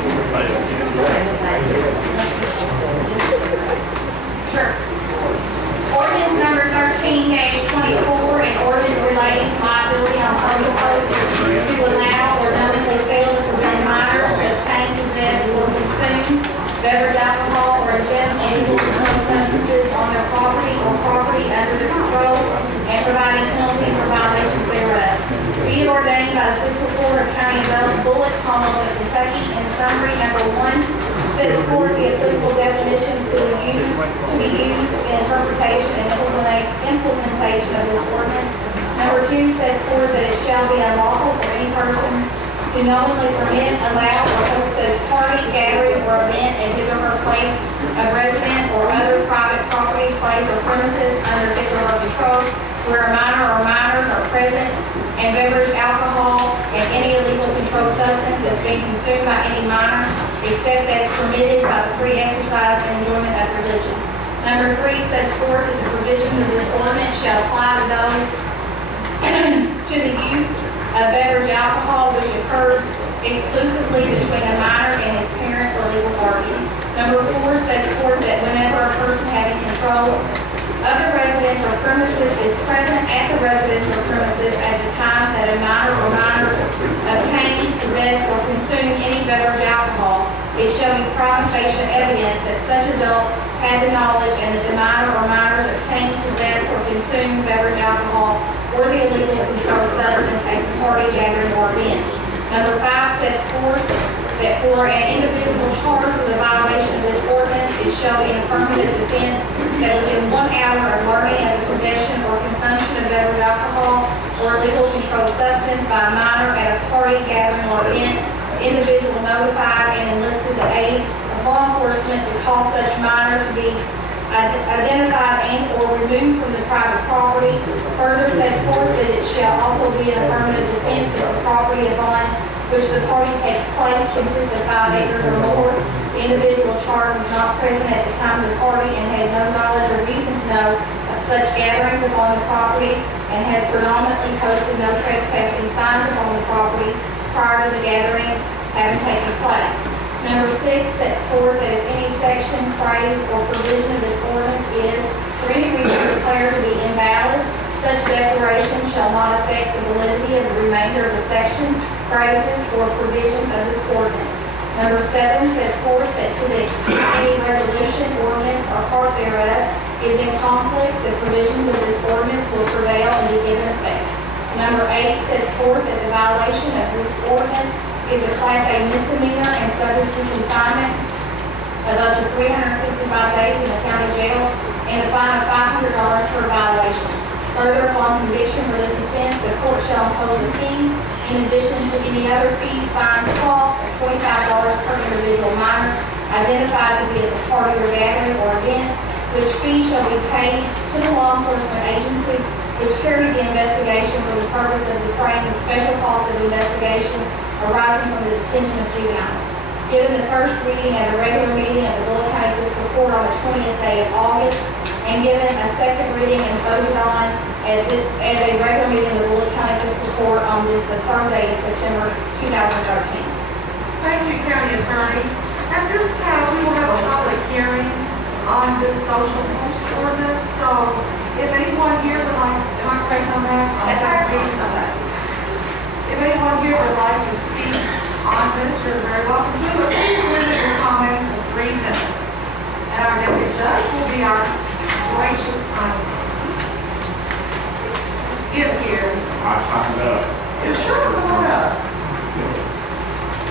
Sure. Ordinance number 13-24, an ordinance relating to liability on social posts to allow or knowingly fail to prevent minors to obtain, possess, or consume beverage alcohol or ingest illegal controlled substances on their property or property under the control and providing penalties for violations thereof. Be it ordained by the Fiscal Court of County of Bullitt, Commonwealth of Kentucky, in summary, number 1, sets forth the applicable definitions to be used in interpretation and implementation of this ordinance. Number 2 sets forth that it shall be unlawful for any person to knowingly permit, allow, or host a party, gathering, or event at his or her place of residence or other private property, place, or premises under his or her control where a minor or minors are present and beverage alcohol and any illegal controlled substance that's being consumed by any minor, except as permitted by the free exercise and enjoyment of religion. Number 3 sets forth that the provisions of this ordinance shall apply to those to the use of beverage alcohol which occurs exclusively between a minor and his parent or legal guardian. Number 4 sets forth that whenever a person having control of the residence or premises is present at the residence or premises at the time that a minor or minors obtain, possess, or consume any beverage alcohol, it shall be prima facie evidence that such adult had the knowledge and that the minor or minors obtained, possess, or consume beverage alcohol or the illegal controlled substance at the party, gathering, or event. Number 5 sets forth that for an individual charged with a violation of this ordinance, it shall be an affirmative defense that within 1 hour of learning of the possession or consumption of beverage alcohol or illegal controlled substance by a minor at a party, gathering, or event, the individual notified and enlisted the aid of law enforcement to cause such minor to be identified and or removed from the private property. Further sets forth that it shall also be an affirmative defense if the property upon which the party takes place consists of 5 acres or more. The individual charged was not present at the time of the party and had no knowledge or reason to know of such gatherings upon the property and has predominantly posted no trespassing signs upon the property prior to the gathering having taken place. Number 6 sets forth that if any section, phrase, or provision of this ordinance is for any reason declared to be invalid, such declaration shall not affect the validity of the remainder of the section, phrases, or provisions of this ordinance. Number 7 sets forth that to the extent any resolution, ordinance, or part thereof is in conflict, the provisions of this ordinance will prevail and be given effect. Number 8 sets forth that the violation of this ordinance is a Class A misdemeanor and subject to confinement of up to 365 days in the county jail and a fine of $500 per violation. Further, upon conviction for this offense, the court shall impose a fee in addition to any other fees, fines, costs of $25 per individual minor identified to be at the party or gathering or event, which fee shall be paid to the law enforcement agency which carried the investigation for the purpose of defraying the special cost of investigation arising from the detention of juveniles. Given the first reading at a regular meeting of the Bullock County Fiscal Court on the 20th day of August, and given a second reading and voted on at a regular meeting of the Bullock County Fiscal Court on this, the 3rd day of September 2013. Thank you, County Attorney. At this time, we will have a public hearing on this social post ordinance. So if anyone here would like, am I correct on that? That's right. If anyone here would like to speak on this, you're very welcome to, but please limit your comments to 3 minutes. And our deputy judge will be our gracious time. Is here. I signed up. You sure? Come on up.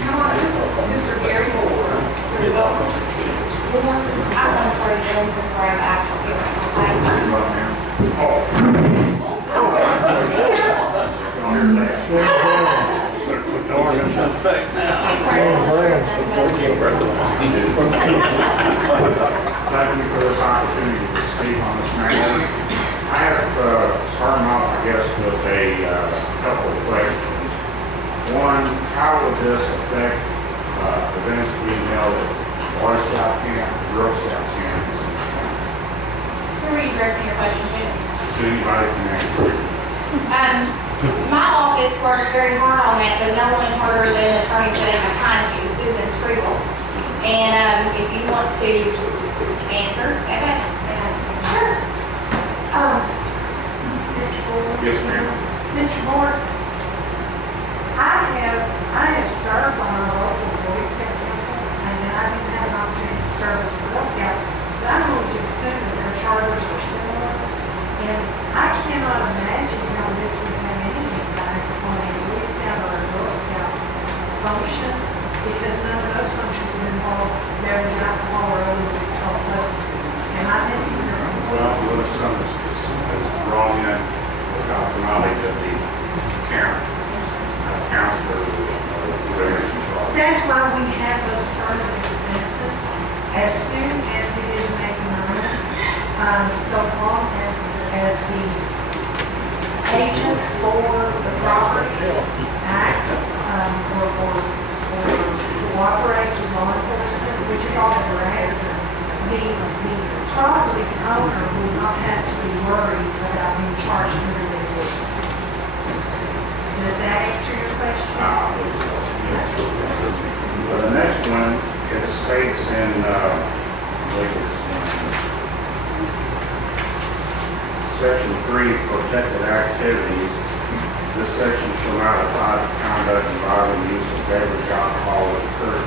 Come on, this is Mr. Gary Moore. You're welcome to speak. I want to start again since we're at the actual hearing. Thank you for this opportunity to speak on this matter. I have started off, I guess, with a couple of questions. One, how would this affect events being held at Boy Scout camp, Girl Scout camps? Who are you directing your question to? To anybody connected? My office worked very hard on that, but no one harder than the attorney sitting behind you, Susan Striegel. And if you want to answer, okay? Sure. Mr. Moore. Yes, ma'am. Mr. Moore, I have served on our local Boy Scout council, and I didn't have an opportunity to serve as a Girl Scout, but I'm going to assume that their charters are similar, and I cannot imagine how this would have any impact on a Boy Scout or a Girl Scout function, because none of those functions would involve beverage alcohol or other controlled substances. Am I missing that? Well, what if some is brought in without the knowledge of the parent, counselor, or whoever is in charge? That's why we have those affirmative defenses as soon as it is made known, so long as the agent for the property the owner will not have to be worried about being charged under this ordinance. Does that answer your question? The next one, it states in, Section 3, protected activities. This section shall not apply to conduct involving use of beverage alcohol which occurs